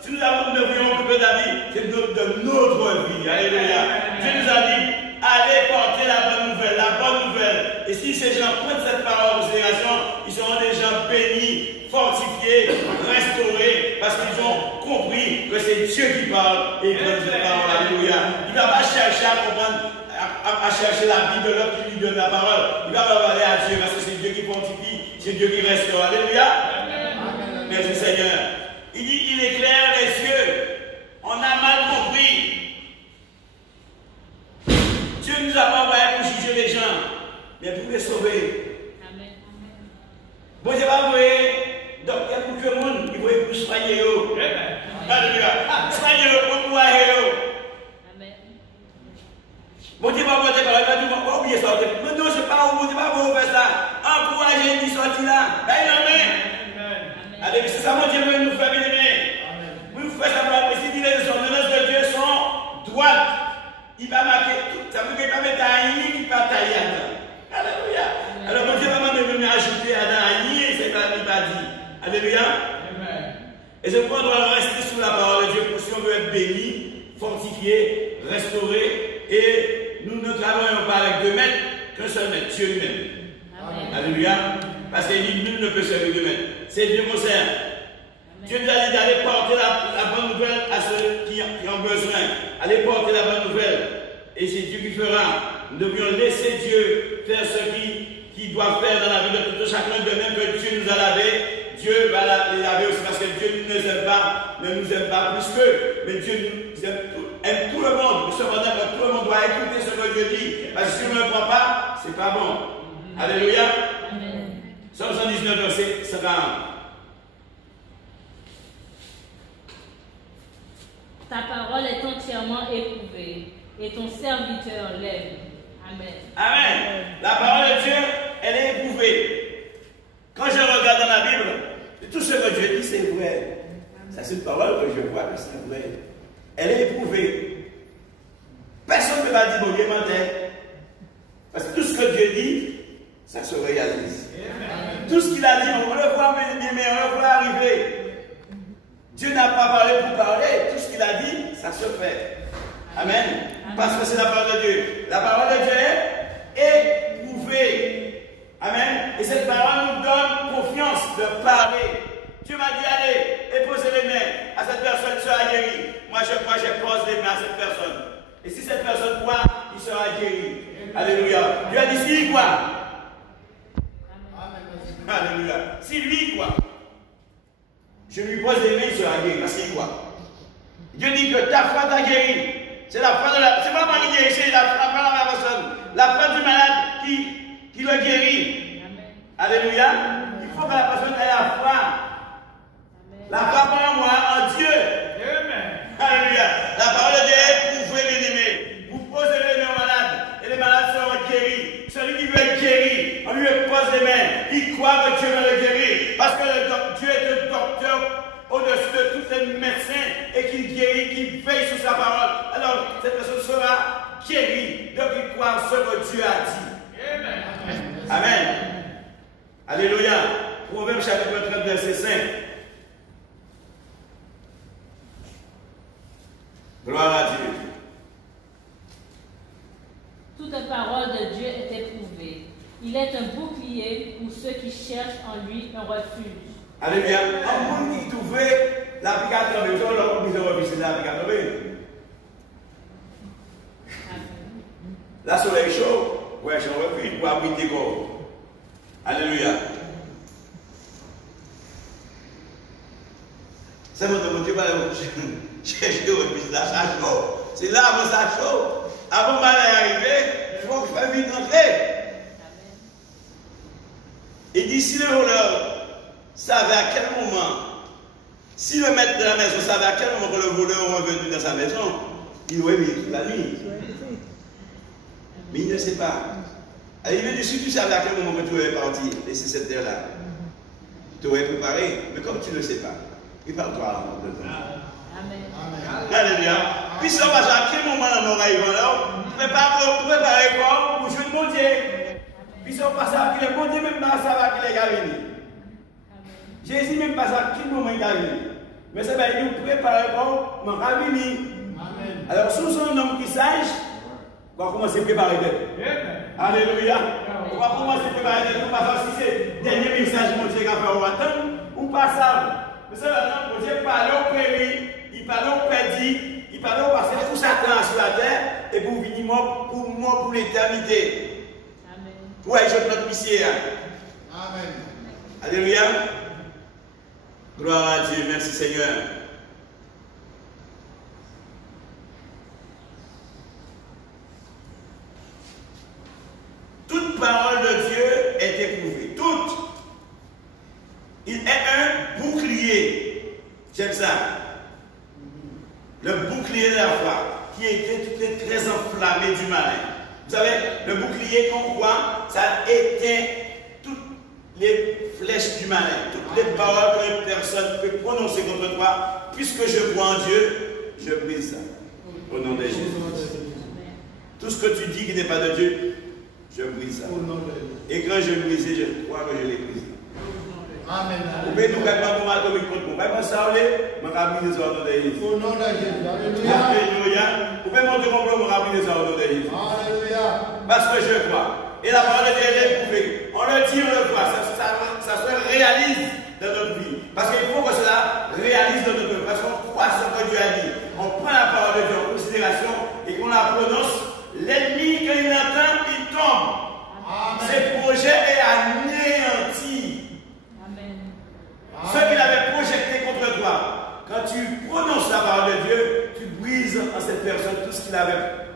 Si nous devrions occuper la vie, c'est de notre vie. Alléluia. Dieu nous a dit, allez porter la bonne nouvelle, la bonne nouvelle. Et si ces gens prennent cette parole en considération, ils seront des gens bénis, fortifiés, restaurés, parce qu'ils ont compris que c'est Dieu qui parle et qui donne cette parole. Alléluia. Il ne va pas chercher à comprendre, à chercher la vie de l'autre qui lui donne la parole. Il va parler à Dieu parce que c'est Dieu qui fortifie, c'est Dieu qui restaure. Alléluia. Merci Seigneur. Il dit, il éclaire les yeux. On a mal compris. Dieu ne nous a pas envoyé pour juger les gens, mais pour les sauver. Amen. Bon, je vais envoyer docteur pour que le monde, il va plus soigner. Alléluia. Soigner pour pouvoir. Amen. Bon, Dieu va envoyer par exemple, il va pas oublier ça. Mais non, je ne sais pas où, je ne sais pas où faire ça. Encouragez une sortie là. Amen. Allez, c'est ça, mon Dieu veut nous faire bénir. Vous faites ça, si les ordonnances de Dieu sont droites, il va marquer tout. Ça veut dire qu'il va mettre un i, il va tailler Adam. Alléluia. Alors, mon Dieu va venir ajouter Adam un i, et c'est pas il va dire. Alléluia. Et c'est pourquoi on doit rester sous la parole de Dieu pour si on veut être béni, fortifié, restauré. Et nous ne travaillons pas avec deux maîtres, qu'un seul maître, Dieu lui-même. Alléluia. Parce qu'il dit nul ne peut servir deux maîtres. C'est Dieu mon Seigneur. Dieu nous a dit d'aller porter la bonne nouvelle à ceux qui ont besoin. Allez porter la bonne nouvelle. Et c'est Dieu qui fera. Nous devrions laisser Dieu faire ce qu'il doit faire dans la vie de tout chacun. De même que Dieu nous a lavé, Dieu va les laver aussi. Parce que Dieu ne nous aime pas, ne nous aime pas plus qu'eux. Mais Dieu nous aime tout le monde. Cependant, tout le monde doit écouter ce que Dieu dit. Parce que si on ne le prend pas, c'est pas bon. Alléluia. Psaume 119, verset 50. Ta parole est entièrement éprouvée, et ton serviteur l'aime. Amen. Amen. La parole de Dieu, elle est éprouvée. Quand je regarde dans la Bible, tout ce que Dieu dit, c'est vrai. Ça, c'est une parole que je vois que c'est vrai. Elle est éprouvée. Personne ne va dire bon Dieu mentait. Parce que tout ce que Dieu dit, ça se réalise. Amen. Tout ce qu'il a dit, on le voit, mais on le voit arriver. Dieu n'a pas parlé pour parler, tout ce qu'il a dit, ça se fait. Amen. Parce que c'est la parole de Dieu. La parole de Dieu est éprouvée. Amen. Et cette parole nous donne confiance de parler. Dieu m'a dit, allez, et posez les mains à cette personne, sera guérie. Moi, je crois, je pose les mains à cette personne. Et si cette personne croit, il sera guéri. Alléluia. Dieu a dit, si il croit. Alléluia. Si lui croit, je lui pose les mains sur la guéri parce qu'il croit. Dieu dit que ta foi t'a guéri. C'est la foi de la. C'est pas moi qui guéris, c'est la foi de la personne. La foi du malade qui le guérit. Amen. Alléluia. Il faut que la personne ait la foi. Amen. La foi par moi en Dieu. Amen. Alléluia. La parole de Dieu est prouvée, bien-aimé. Vous posez les mains aux malades et les malades seront guéris. Celui qui veut être guéri, on lui pose les mains. Il croit que Dieu veut le guérir. Parce que Dieu est un docteur au-dessus de tous les médecins et qu'il guérit, qu'il veille sur sa parole. Alors, cette personne sera guérie. Donc, il croit en ce que Dieu a dit. Amen. Amen. Alléluia. Proverbe chapitre 30, verset 5. Gloire à Dieu. Toute parole de Dieu est éprouvée. Il est un bouclier pour ceux qui cherchent en lui un refuge. Alléluia. Un monde qui trouvait l'applicateur, mais on l'a mis au refuge de l'applicateur. La soleil chaud, ouais, je refuge pour abriter quoi. Alléluia. C'est mon Dieu, chercher le refuge de la chaud. C'est là avant ça chaud. Avant mal arriver, il faut que je fasse vite rentrer. Et dit si le voleur savait à quel moment, si le maître de la maison savait à quel moment que le voleur est revenu dans sa maison, il aurait mis toute la nuit. Mais il ne sait pas. Alors, il veut dire, si tu savais à quel moment que tu aurais parti, laisser cette terre-là, tu t'aurais préparé. Mais comme tu ne le sais pas, prépare-toi à la mort de ton. Amen. Alléluia. Puis si on va à quel moment on aura eu alors, préparer quoi pour jouer de mon Dieu. Puis si on passe à qui le bon Dieu, même pas ça va qu'il est gagné. Jésus même pas ça, quel moment il a gagné. Mais c'est bien, il nous prépare quoi, mon ravini. Alors, si nous sommes un homme qui sage, on va commencer à préparer d'être. Alléluia. On va commencer à préparer d'être. On va voir si c'est le dernier message que mon Dieu a fait au matin ou pas ça. Mais c'est maintenant, mon Dieu parle au péri, il parle au pédi, il parle au passé, tout ça sur la terre et pour venir mort pour l'éternité. Amen. Pour aller jouer notre mission. Amen. Alléluia. Gloire à Dieu. Merci Seigneur. Toute parole de Dieu est éprouvée. Toute. Il est un bouclier. J'aime ça. Le bouclier de la foi, qui était très enflammé du malin. Vous savez, le bouclier qu'on croit, ça éteint toutes les flèches du malin, toutes les paroles qu'une personne peut prononcer contre toi. Puisque je crois en Dieu, je brise ça. Au nom de Jésus. Tout ce que tu dis qui n'est pas de Dieu, je brise ça. Et quand je brise, je crois que je l'ai brisé. Amen. Vous pouvez nous faire un moment atomique contre moi. Vous ça, je vais briser ça au nom de Jésus. Au nom de Jésus. Alléluia. Vous pouvez montrer mon plan, je vais briser ça au nom de Jésus. Alléluia. Parce que je crois. Et la parole de Dieu est éprouvée. On le dit, on le voit. Ça se réalise dans notre vie. Parce qu'il faut que cela réalise dans notre vie. Parce qu'on croit ce que Dieu a dit. On prend la parole de Dieu en considération et qu'on la prononce. L'ennemi, quand il entend, il tombe. Ses projets est anéanti. Ce qu'il avait projeté contre toi, quand tu prononces la parole de Dieu, tu brises en cette personne tout ce qu'il avait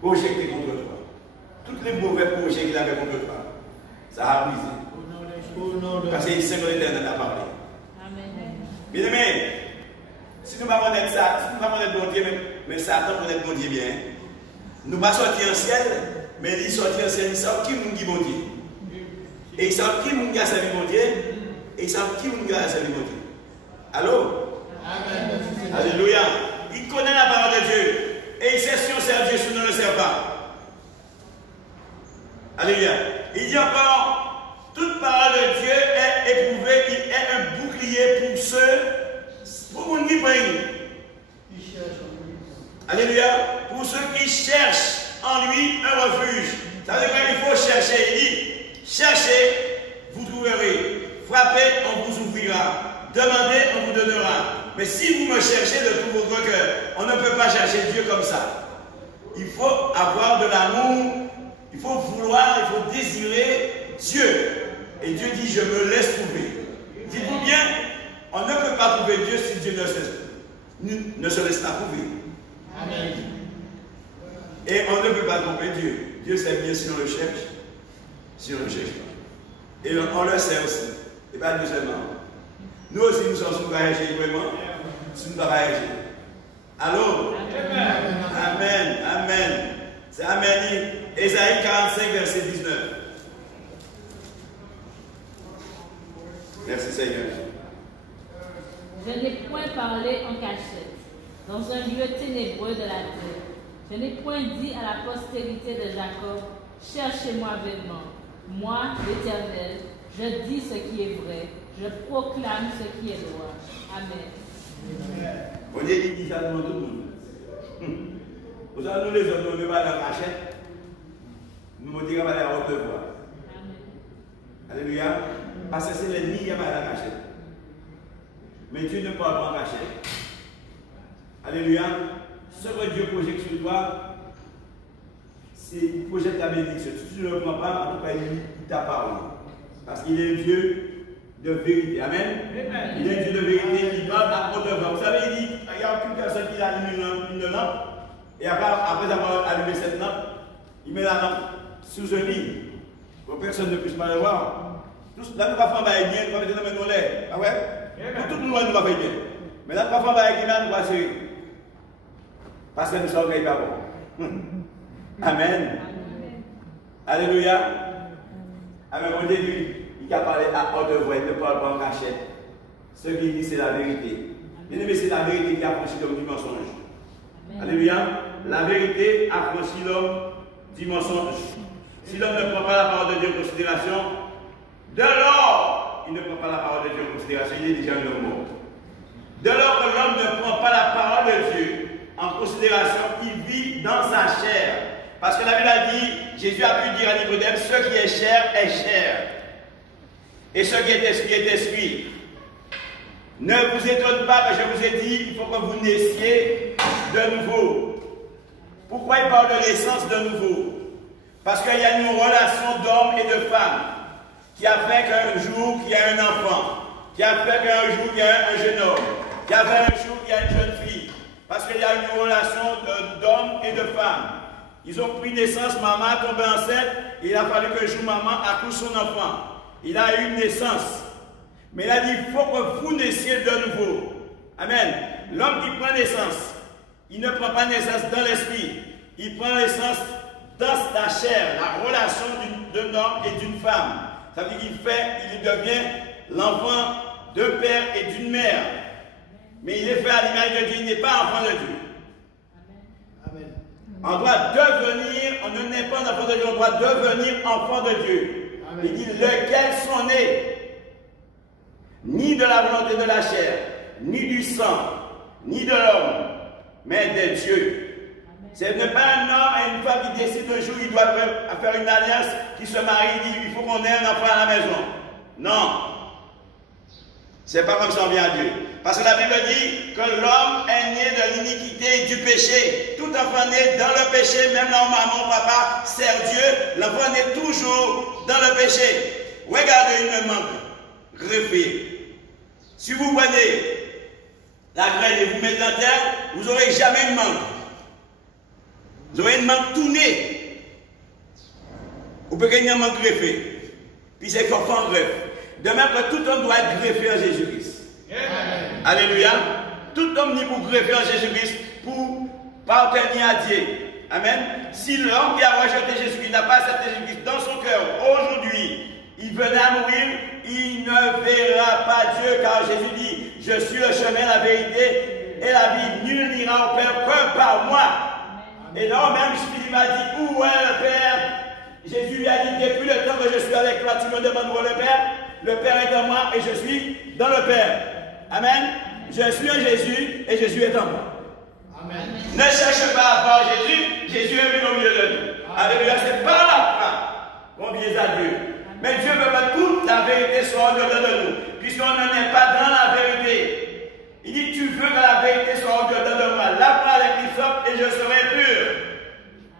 projeté contre toi. Tous les mauvais projets qu'il avait contre toi, ça a brisé. Parce qu'il sait que l'Éternel a parlé. Bien aimé, si nous ne pouvons être ça, si nous ne pouvons être bon Dieu, mais Satan peut être bon Dieu bien. Nous ne pouvons pas sortir en ciel, mais il sortit en ciel, il sort qui nous dit bon Dieu. Et il sort qui nous dit à sa vie bon Dieu. Et il sait qui nous garde à sa vie. Allô? Amen. Alléluia. Il connaît la parole de Dieu. Et il sait si on sert Dieu, si on ne le sert pas. Alléluia. Il dit encore, toute parole de Dieu est éprouvée, il est un bouclier pour ceux, pour nous qui prennent. Alléluia. Pour ceux qui cherchent en lui un refuge. Ça veut dire qu'il faut chercher. Il dit, cherchez, vous trouverez. Frappez, on vous ouvrira. Demandez, on vous donnera. Mais si vous me cherchez de tout votre cœur, on ne peut pas chercher Dieu comme ça. Il faut avoir de l'amour, il faut vouloir, il faut désirer Dieu. Et Dieu dit, je me laisse trouver. Dites-vous bien, on ne peut pas trouver Dieu si Dieu ne se laisse pas trouver. Amen. Et on ne peut pas tromper Dieu. Dieu sait bien si on le cherche, si on ne le cherche pas. Et on le sait aussi. Et pas nous seulement. Nous aussi, nous sommes sous réagir vraiment. Si nous ne réagir. Allô? Amen. Amen. C'est Amen. Ésaïe 45, verset 19. Merci Seigneur. Je n'ai point parlé en cachette, dans un lieu ténébreux de la terre. Je n'ai point dit à la postérité de Jacob, cherchez-moi vainement. Moi, l'Éternel, je dis ce qui est vrai, je proclame ce qui est droit. Amen. Bon Dieu dit ça devant tout le monde. Vous savez, nous les autres, nous ne pas dans la cachette. Nous ne disons pas à haute voix. Alléluia. Parce que c'est l'ennemi qui a pas la cachette. Mais Dieu ne parle pas en cachette. Alléluia. Ce que Dieu projette sur toi, c'est qu'il projette ta bénédiction. Si tu ne le prends pas, en tout cas, il t'a parlé. Parce qu'il est un Dieu de vérité. Amen. Il est un Dieu de vérité. Il parle à haute voix. Vous savez, il dit, il n'y a aucune personne qui allume une lampe. Et après avoir allumé cette lampe, il met la lampe sous un lit. Pour que personne ne puisse pas le voir. La trois femmes va être bien, nous va mettre dans nos lèvres. Ah ouais? Tout le monde nous va faire bien. Mais la trois femmes va être bien, nous va serrer. Parce que nous sommes pas bons. Amen. Alléluia. Amen. Mon Dieu, il a parlé à haute voix, il ne parle pas en cachette. Ce qu'il dit, c'est la vérité. Bien aimé, c'est la vérité qui a franchi l'homme du mensonge. Alléluia. La vérité a franchi l'homme du mensonge. Si l'homme ne prend pas la parole de Dieu en considération, de lors, il ne prend pas la parole de Dieu en considération, il est déjà un homme mort. De lors que l'homme ne prend pas la parole de Dieu en considération, il vit dans sa chair. Parce que la Bible a dit, Jésus a pu dire à Nicodème, ce qui est chair est chair. Et ce qui est esprit. Ne vous étonne pas que je vous ai dit, il faut que vous naissiez de nouveau. Pourquoi il parle de naissance de nouveau? Parce qu'il y a une relation d'homme et de femme qui a fait qu'un jour il y a un enfant, qui a fait qu'un jour il y a un jeune homme, qui a fait un jour il y a une jeune fille. Parce qu'il y a une relation d'homme et de femme. Ils ont pris naissance, maman a tombé enceinte, et il a fallu qu'un jour maman accouche son enfant. Il a eu une naissance. Mais il a dit, il faut que vous naissiez de nouveau. Amen. L'homme qui prend naissance, il ne prend pas naissance dans l'esprit, il prend naissance dans la chair, la relation d'un homme et d'une femme. Ça veut dire qu'il devient l'enfant d'un père et d'une mère. Mais il est fait à l'image de Dieu, il n'est pas enfant de Dieu. Amen. On doit devenir, on ne naît pas un enfant de Dieu, on doit devenir enfant de Dieu. Amen. Il dit, lesquels sont nés ni de la volonté de la chair, ni du sang, ni de l'homme, mais de Dieu. Ce n'est pas un homme et une femme qui décide un jour, il doit faire une alliance, qui se marie, il dit, il faut qu'on ait un enfant à la maison. Non. C'est pas comme ça on vient à Dieu. Parce que la Bible dit que l'homme est né de l'iniquité et du péché. Tout enfant né dans le péché, même là où maman, papa sert Dieu, l'enfant est toujours dans le péché. Regardez une mangue greffée. Si vous prenez la graine et vous mettez dans la terre, vous n'aurez jamais une mangue. Vous aurez une mangue tournée. Vous pouvez gagner une mangue greffée. Puis c'est qu'on fait en greffe. De même que tout homme doit être greffé en Jésus-Christ. Yeah. Alléluia. Tout homme n'est pour greffer en Jésus-Christ pour partenir à Dieu. Amen. Si l'homme qui a rejeté Jésus-Christ n'a pas accepté Jésus-Christ dans son cœur, aujourd'hui, il venait à mourir, il ne verra pas Dieu, car Jésus dit, je suis le chemin, la vérité et la vie. Nul n'ira au Père que par moi. Amen. Et non, même Philippe m'a dit, où est le Père? Jésus lui a dit, depuis le temps que je suis avec toi, tu me demandes où est le Père? Le Père est en moi et je suis dans le Père. Amen. Je suis en Jésus et Jésus est en moi. Amen. Ne cherche pas à voir Jésus, Jésus est venu au milieu de nous. Alléluia, c'est par la foi qu'on vient à Dieu. Mais Dieu veut que toute la vérité soit au-dedans de nous, puisqu'on n'en est pas dans la vérité. Il dit, tu veux que la vérité soit au-dedans de moi. Lave-moi les chrysopes et je serai pur.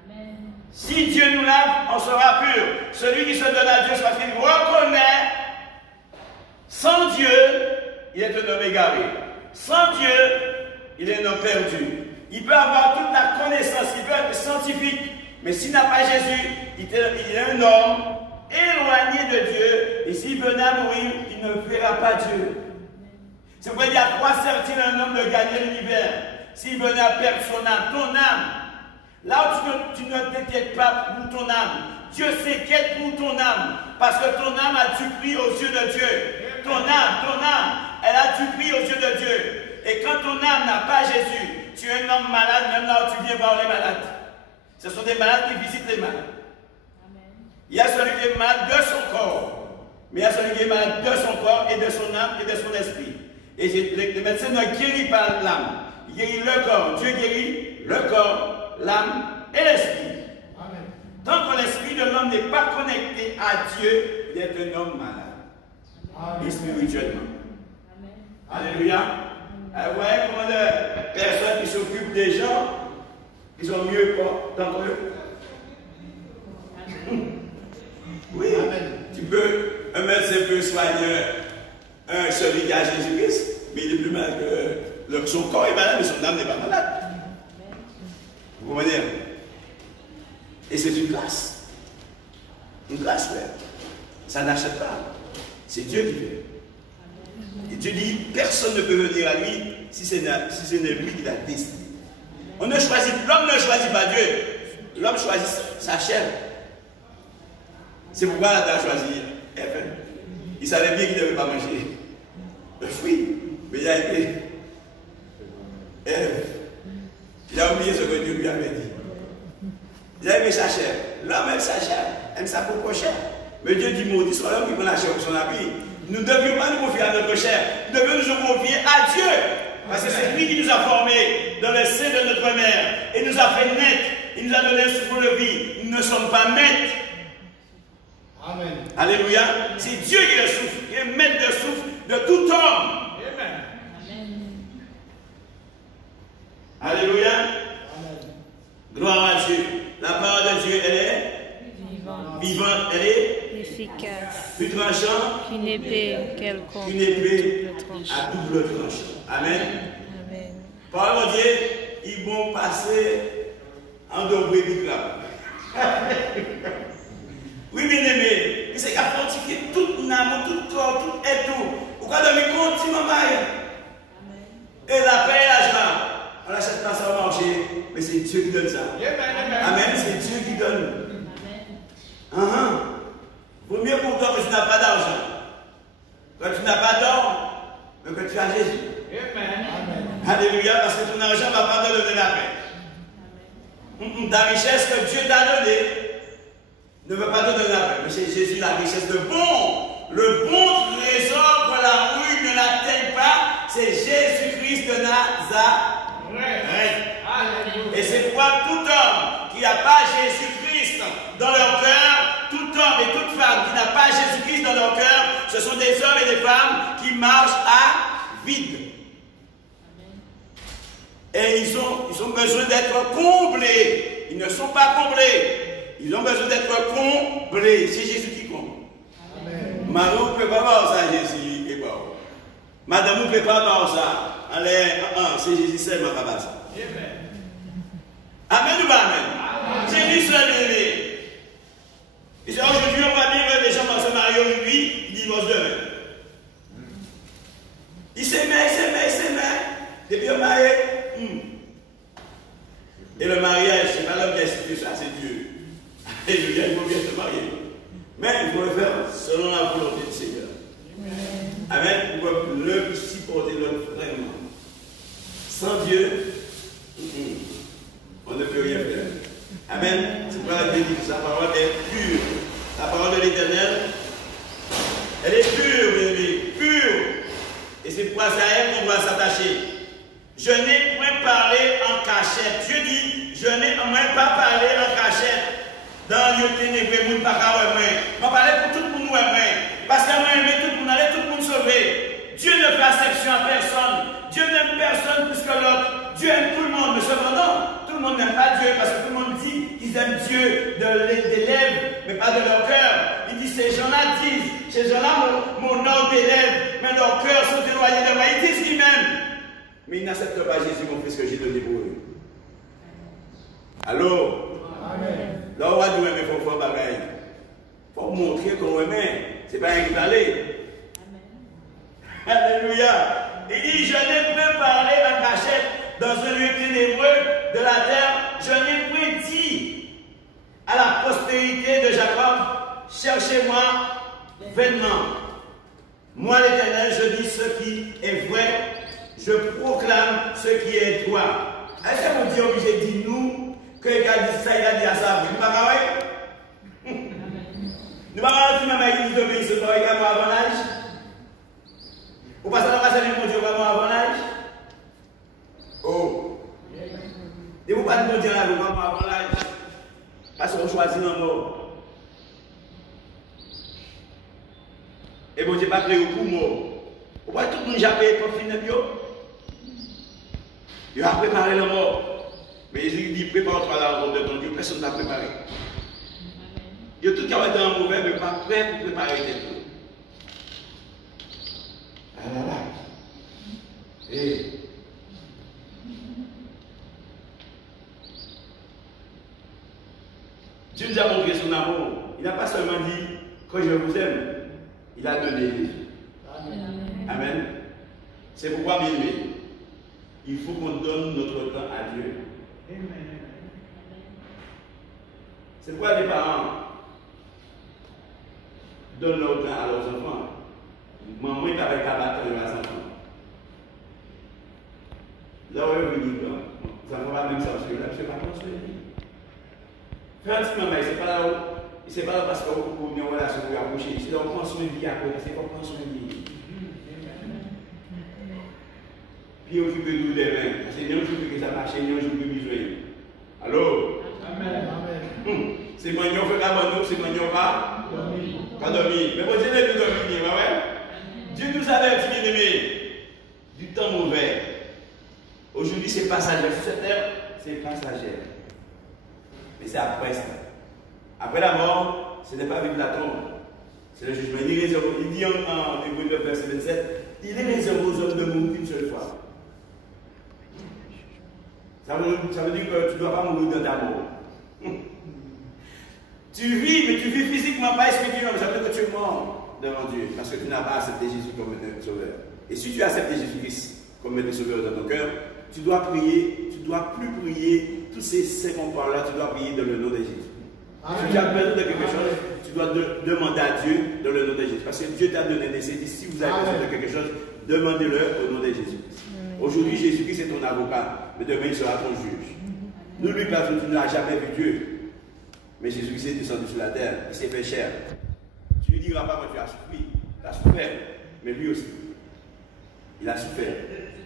Amen. Si Dieu nous lave, on sera pur. Celui qui se donne à Dieu, c'est parce qu'il reconnaît Sans Dieu, il est un homme égaré. Sans Dieu, il est un homme perdu. Il peut avoir toute la connaissance, il peut être scientifique, mais s'il n'a pas Jésus, il est un homme éloigné de Dieu, et s'il venait à mourir, il ne verra pas Dieu. C'est pourquoi il y a trois certitudes un homme de gagner l'univers. S'il venait à perdre son âme, ton âme, là où tu ne t'inquiètes pas pour ton âme, Dieu s'inquiète pour ton âme, parce que ton âme a du prix aux yeux de Dieu. Ton âme, elle a du prix aux yeux de Dieu. Et quand ton âme n'a pas Jésus, tu es un homme malade, même là où tu viens voir les malades. Ce sont des malades qui visitent les malades. Il y a celui qui est malade de son corps, mais il y a celui qui est malade de son corps et de son âme et de son esprit. Et le médecin ne guérit pas l'âme, il guérit le corps. Dieu guérit le corps, l'âme et l'esprit. Tant que l'esprit de l'homme n'est pas connecté à Dieu, il est un homme malade. Et spirituellement. Alléluia. Vous voyez comment les personnes qui s'occupent des gens, ils sont mieux tant qu'eux. Oui. Amen. Un médecin peut soigner celui qui a Jésus-Christ, mais il est plus malade que son corps est malade, mais son âme n'est pas malade. Vous comprenez? Et c'est une grâce. Une grâce, frère. Ça n'achète pas. C'est Dieu qui fait. Et Dieu dit, personne ne peut venir à lui si ce n'est lui qui l'a décidé. L'homme ne choisit pas Dieu. L'homme choisit sa chair. C'est pourquoi Adam a choisi Ève. Il savait bien qu'il ne devait pas manger le fruit. Mais il a été Ève. Il a oublié ce que Dieu lui avait dit. Il a aimé sa chair. L'homme aime sa chair, aime sa propre chair. Mais Dieu dit, maudit soit l'homme qui prend la chair pour son habit. Nous ne devions pas nous confier à notre chair. Nous devions nous confier à Dieu. Parce que c'est lui qui nous a formés dans le sein de notre mère. Et nous a fait naître. Il nous a donné un souffle de vie. Nous ne sommes pas maîtres. Amen. Alléluia. C'est Dieu qui est le souffle, qui est maître de souffle de tout homme. Amen. Alléluia. Amen. Gloire à Dieu. La parole de Dieu, elle est vivante, elle est efficace, plus tranchant qu'une épée quelconque, qu'une épée à double tranchant. Amen. Amen. Parole de Dieu, ils vont passer en double biclap. Oui, bien aimé, c'est qu'à fortifier toute âme, tout corps, tout et tout. Pourquoi de lui continuer à et la paix et la joie. On n'achète pas ça au marché, mais c'est Dieu qui donne ça. Amen, c'est Dieu qui donne. Vaut mieux pour toi que tu n'as pas d'argent, que tu n'as pas d'or, mais que tu as Jésus. Amen. Alléluia, parce que ton argent ne va pas te donner la paix. Ta richesse que Dieu t'a donnée ne veut pas te donner la paix, mais c'est Jésus la richesse, le bon trésor que la rouille ne l'atteigne pas, c'est Jésus-Christ de Nazareth. Et c'est pourquoi tout homme qui n'a pas Jésus-Christ dans leur cœur, tout homme et toute femme qui n'a pas Jésus-Christ dans leur cœur, ce sont des hommes et des femmes qui marchent à vide. Et ils ont besoin d'être comblés. Ils ne sont pas comblés. Ils ont besoin d'être comblés. C'est Jésus qui comble. Marie, vous ne pouvez pas voir ça, Jésus qui est bon. Madame, vous ne pouvez pas voir ça. C'est Jésus seul qui va ça. Amen ou pas amen? Jésus seul est élevé. Et c'est aujourd'hui, on va dire les gens vont se marier aujourd'hui, ils divorcent demain. Ils s'aimaient. Depuis le mariage. Et le mariage, ce n'est pas l'homme qui a institué ça, c'est Dieu. Et je dis, il faut bien se marier. Mais il faut le faire selon la volonté du Seigneur. Amen. Pour que l'un puisse supporter l'autre vraiment. Sans Dieu, on ne peut rien faire. Amen. C'est pourquoi la Bible dit que sa parole est pure. La parole de l'Éternel, elle est pure, bien aimé, pure. Et c'est pourquoi c'est à elle qu'on doit s'attacher. Je n'ai point parlé en cachette. Dieu dit, je n'ai point pas parlé en cachette. Dans le ténébreux, je ne parle pas de moi. Je parle pour tout le monde. Parce que moi, je tout le monde, tout le monde sauvé. Dieu ne fait exception à personne. Dieu n'aime personne plus que l'autre. Dieu aime tout le monde. Mais cependant, tout le monde n'aime pas Dieu parce que tout le monde dit qu'ils aiment Dieu des lèvres, mais pas de leur cœur. Il dit, ces gens-là disent, ces gens-là, mon nom t'élève, mais leurs cœurs sont éloignés de moi. Ils disent lui-même. Mais ils n'acceptent pas Jésus, mon fils, que j'ai donné pour eux. Allô? Amen. Là, on va dire, mais il faut faire bagaille. Il faut montrer qu'on aimait. Ce n'est pas un qui parler. Alléluia. Il dit, je n'ai plus parlé en cachette dans un lieu ténébreux de la terre. Je n'ai plus dit à la postérité de Jacob, cherchez-moi vainement. Moi, l'Éternel, je dis ce qui est vrai. Je proclame ce qui est droit. Est-ce que vous dites obligé de dire nous que il a dit ça, il a dit à ça? Nous ne pas nous ne pas même à l'église d'obéissance également avant l'âge. Ou pas ça n'a pas servi mon Dieu vraiment avant l'âge? Oh! Et vous pas de mon Dieu vraiment avant l'âge? Parce qu'on choisit la mort. Et bon Dieu pas créé pour mort. Vous voyez tout le monde a payé pour finir bio. Il a préparé la mort. Mais Jésus dit prépare-toi à la rencontre de ton Dieu. Personne ne t'a préparé. Il y a tout qui a été en mauvais, mais pas prêt pour préparer tes choses. Ah là là. Et Dieu nous a montré son amour. Il n'a pas seulement dit que je vous aime. Il a donné Jésus. Amen. C'est pourquoi, bien aimé, il faut qu'on donne notre temps à Dieu. C'est pourquoi les parents donnent leur temps à leurs enfants. Maman est avec la bataille de leurs enfants. Là où vous dites, vous n'avez pas même ça, parce que là, je ne sais pas comment se dire. Fais un petit moment, c'est pas là où. C'est pas parce que vous avez une relation pour approcher. C'est là où on prend soin de vie après. C'est qu'on prend soin de vie. Puis on joue de nous des mains. C'est un jour que ça marche, un jour que besoin. Allô? Amen. C'est moi qui fait la bonne, c'est moi qui pas dormir. Mais bon Dieu ne nous dormir, ouais. Dieu nous avertit, bien aimé, du temps mauvais. Aujourd'hui, c'est passager. Sur cette terre, c'est passager. Mais c'est après ça. Après la mort, ce n'est pas vivre la tombe. C'est le jugement. Il dit en Hébreux 9, verset 27, il est réservé aux hommes de mourir une seule fois. Ça veut dire que tu ne dois pas mourir dans ta mort. Tu vis, mais tu vis physiquement, pas spirituellement. Ça veut dire que tu es mort devant Dieu. Parce que tu n'as pas accepté Jésus comme sauveur. Et si tu acceptes Jésus-Christ comme sauveur dans ton cœur, tu dois prier, tu ne dois plus prier tous ces 50 paroles-là, tu dois prier dans le nom de Jésus. Si tu as besoin de quelque chose, tu dois demander à Dieu dans le nom de Jésus. Parce que Dieu t'a donné des services. Si vous avez besoin de quelque chose, demandez-le au nom de Jésus. Aujourd'hui, Jésus-Christ est ton avocat, mais demain il sera ton juge. Nous lui parce que tu n'as jamais vu Dieu. Mais Jésus-Christ est descendu sur la terre, il s'est fait chair. Tu lui diras pas que tu as souffert. Tu as souffert, mais lui aussi. Il a souffert.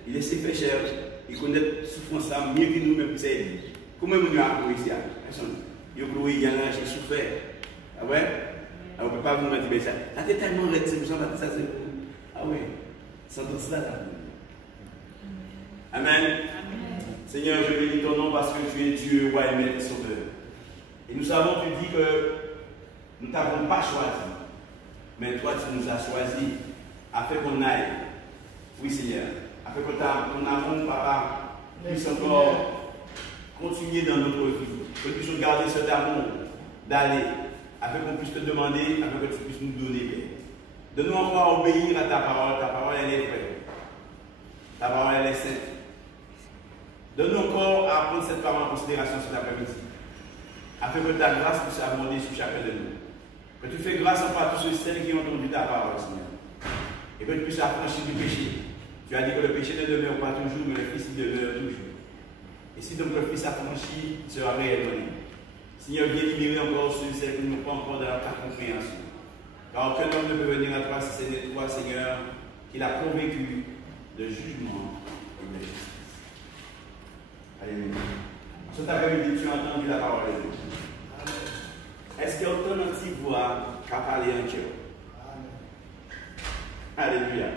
Il s'est fait chair. Il connaît la souffrance mieux que nous-mêmes. Comment nous avons appris ici? Il y a j'ai souffert. Ah ouais? On ne peut pas vous dire, mais ça. Ça t'es tellement raide, c'est ça. Ah ouais? Sans cela, là. Amen. Seigneur, je bénis ton nom parce que tu es Dieu, roi et maître sauveur. Et nous savons, tu dis que nous ne t'avons pas choisi, mais toi tu nous as choisis afin qu'on aille. Oui, Seigneur. Afin que ton amour, Papa, puisse encore continuer dans notre vie. Que nous puissions garder cet amour d'aller, afin qu'on puisse te demander, afin que tu puisses nous donner. Donne-nous encore à obéir à ta parole. Ta parole, elle est vraie. Ta parole, elle est sainte. Donne-nous encore à prendre cette parole en considération cet après-midi. Afin que ta grâce puisse abonder sur chacun de nous. Que tu fais grâce encore à tous ceux et celles qui ont entendu ta parole, Seigneur. Et que tu puisses affranchir du péché. Tu as dit que le péché ne demeure pas toujours, mais le Fils demeure toujours. Et si donc le Fils affranchi sera réellement libre. Seigneur, viens libérer encore ceux et celles qui n'ont pas encore dans ta compréhension. Car aucun homme ne peut venir à toi si ce n'est toi, Seigneur, qui l'a convaincu de jugement et de justice. Alléluia. Cet après-midi, tu as entendu la parole de Dieu. Est-ce qu'il y a autant d'anti-voix qu'à parler en cœur? Alléluia.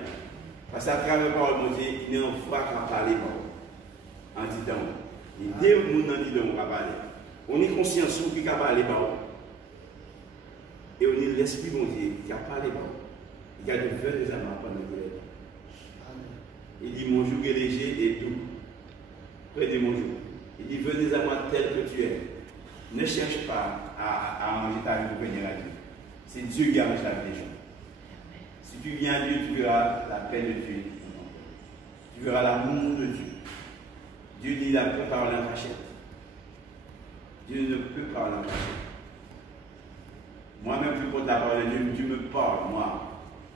Parce qu'à travers la parole de Dieu, il y a une voix qui a parlé en disant. Et dès que nous n'en disons pas parler, on est conscient qui a parlé. Et on dit l'Esprit bon Dieu qui a parlé bon. Il a de faire des amants pendant qu'il est là. Il dit mon joug est léger et doux. Près de mon joug. Il dit venez à moi tel que tu es. Ne cherche pas à manger ta vie pour venir à Dieu. C'est Dieu qui arrange la vie des gens. Si tu viens à Dieu, tu verras la paix de Dieu. Tu verras l'amour de Dieu. Dieu dit il a peut parler en cachette. Dieu ne peut parler en cachette. Moi-même, je porte la parole de Dieu, Dieu me parle, moi.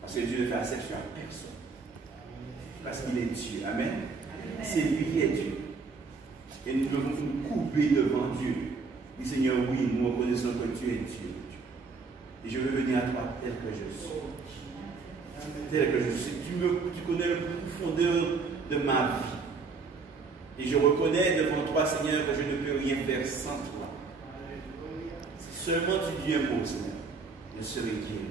Parce que Dieu ne fait acception à personne. Parce qu'il est Dieu. Amen. C'est lui qui est Dieu. Et nous devons nous couper devant Dieu. Dis Seigneur, oui, nous reconnaissons que tu es Dieu. Et je veux venir à toi tel que je suis. Tel que je suis. Tu connais le profondeur de ma vie. Et je reconnais devant toi, Seigneur, que je ne peux rien faire sans toi. Si seulement tu dis un mot, Seigneur, je serai guéri.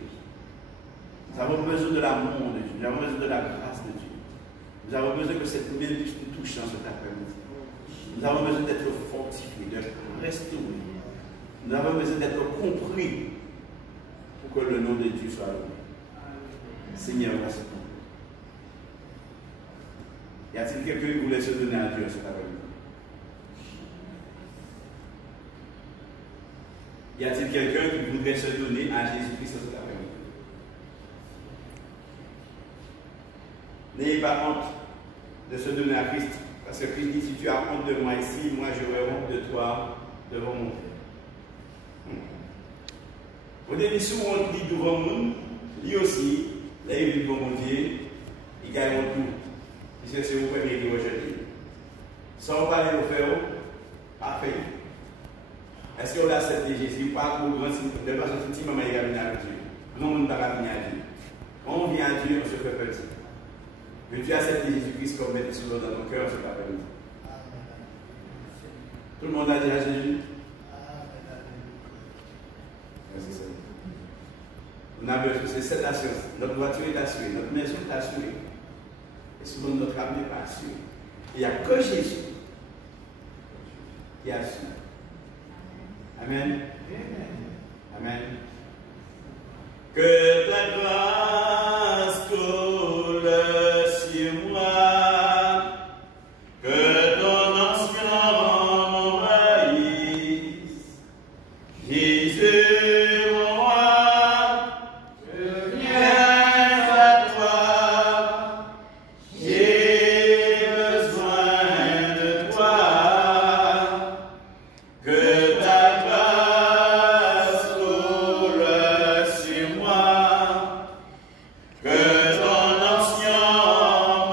Nous avons besoin de l'amour de Dieu. Nous avons besoin de la grâce de Dieu. Nous avons besoin que cette main puisse nous toucher en cet après-midi. Nous avons besoin d'être fortifiés, d'être restaurés. Nous avons besoin d'être compris pour que le nom de Dieu soit loué. Seigneur, merci pour nous. Y a-t-il quelqu'un qui voulait se donner à Dieu cet après-midi? Y a-t-il quelqu'un qui voudrait se donner à Jésus-Christ cet après-midi? N'ayez pas honte de se donner à Christ. Parce que Christ dit, si tu as honte de moi ici, moi j'aurai honte de toi devant mon Père. Au début, souvent on dit devant nous, lui aussi, là il vit devant mon Dieu, il gagne tout. Puisque c'est vous premier qui rejetez. Sans parler de faire, pas fait. Est-ce qu'on a accepté Jésus? Pas pour grand signe, de façon si maman est venue à Dieu. Non, on ne va pas venir à Dieu. Quand on vient à Dieu, on se fait petit. Mais tu acceptes Jésus-Christ comme mettre sous l'eau dans ton cœur, c'est pas permis. Tout le monde a dit à Jésus? Merci Seigneur. On a besoin, c'est cette assurance. Notre voiture est assurée, notre maison est assurée. Et souvent notre âme n'est pas assurée. Il n'y a que Jésus qui assure. Amen. Amen. Que ta grâce coule sur moi, que ton ancien m'envahisse. Jésus, mon roi, je viens à toi. J'ai besoin de toi. Que ta grâce coule sur moi, que ton ancien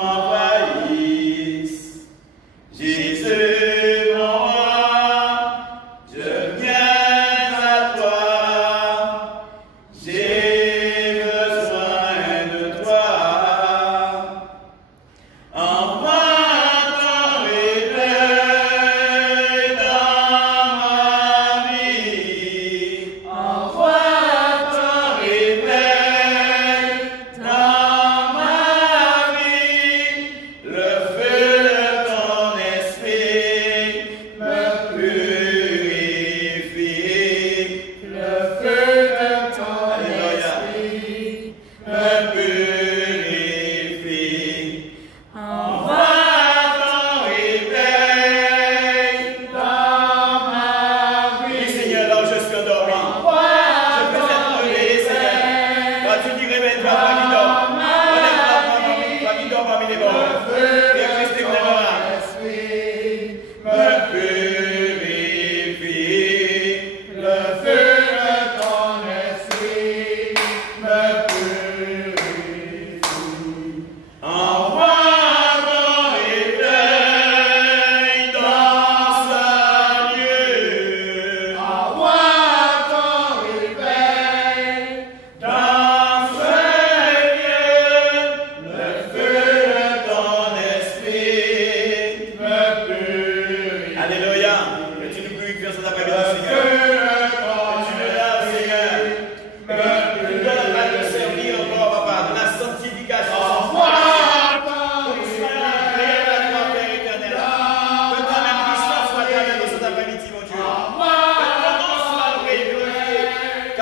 m'envahisse. Jésus, mon roi, je viens à toi. J'ai besoin de toi. Envoie ton réveil dans ma vie. Envoie ton réveil dans ma vie. Le feu de ton esprit me purifie. Le feu de ton esprit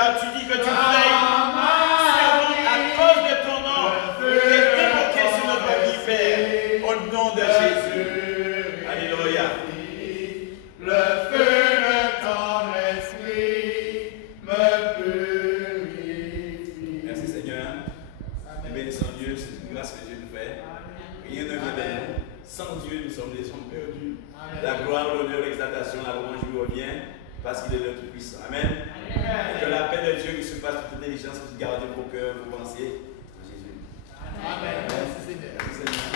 car tu dis que tu veilles à cause de ton nom et démoqué sur notre vie, Père, au nom de Jésus. Alléluia. Le feu de ton esprit me purifie. Merci Seigneur. Nous bénissons Dieu, c'est une grâce que Dieu nous fait. Rien ne vient de nous. Sans Dieu, nous sommes des hommes perdus. La gloire, l'honneur, l'exaltation, la louange lui revient parce qu'il est le Tout-Puissant. Amen. Et que la paix de Dieu qui surpasse toute intelligence puisse garder vos cœurs, vos pensées en Jésus. Amen. Merci Seigneur.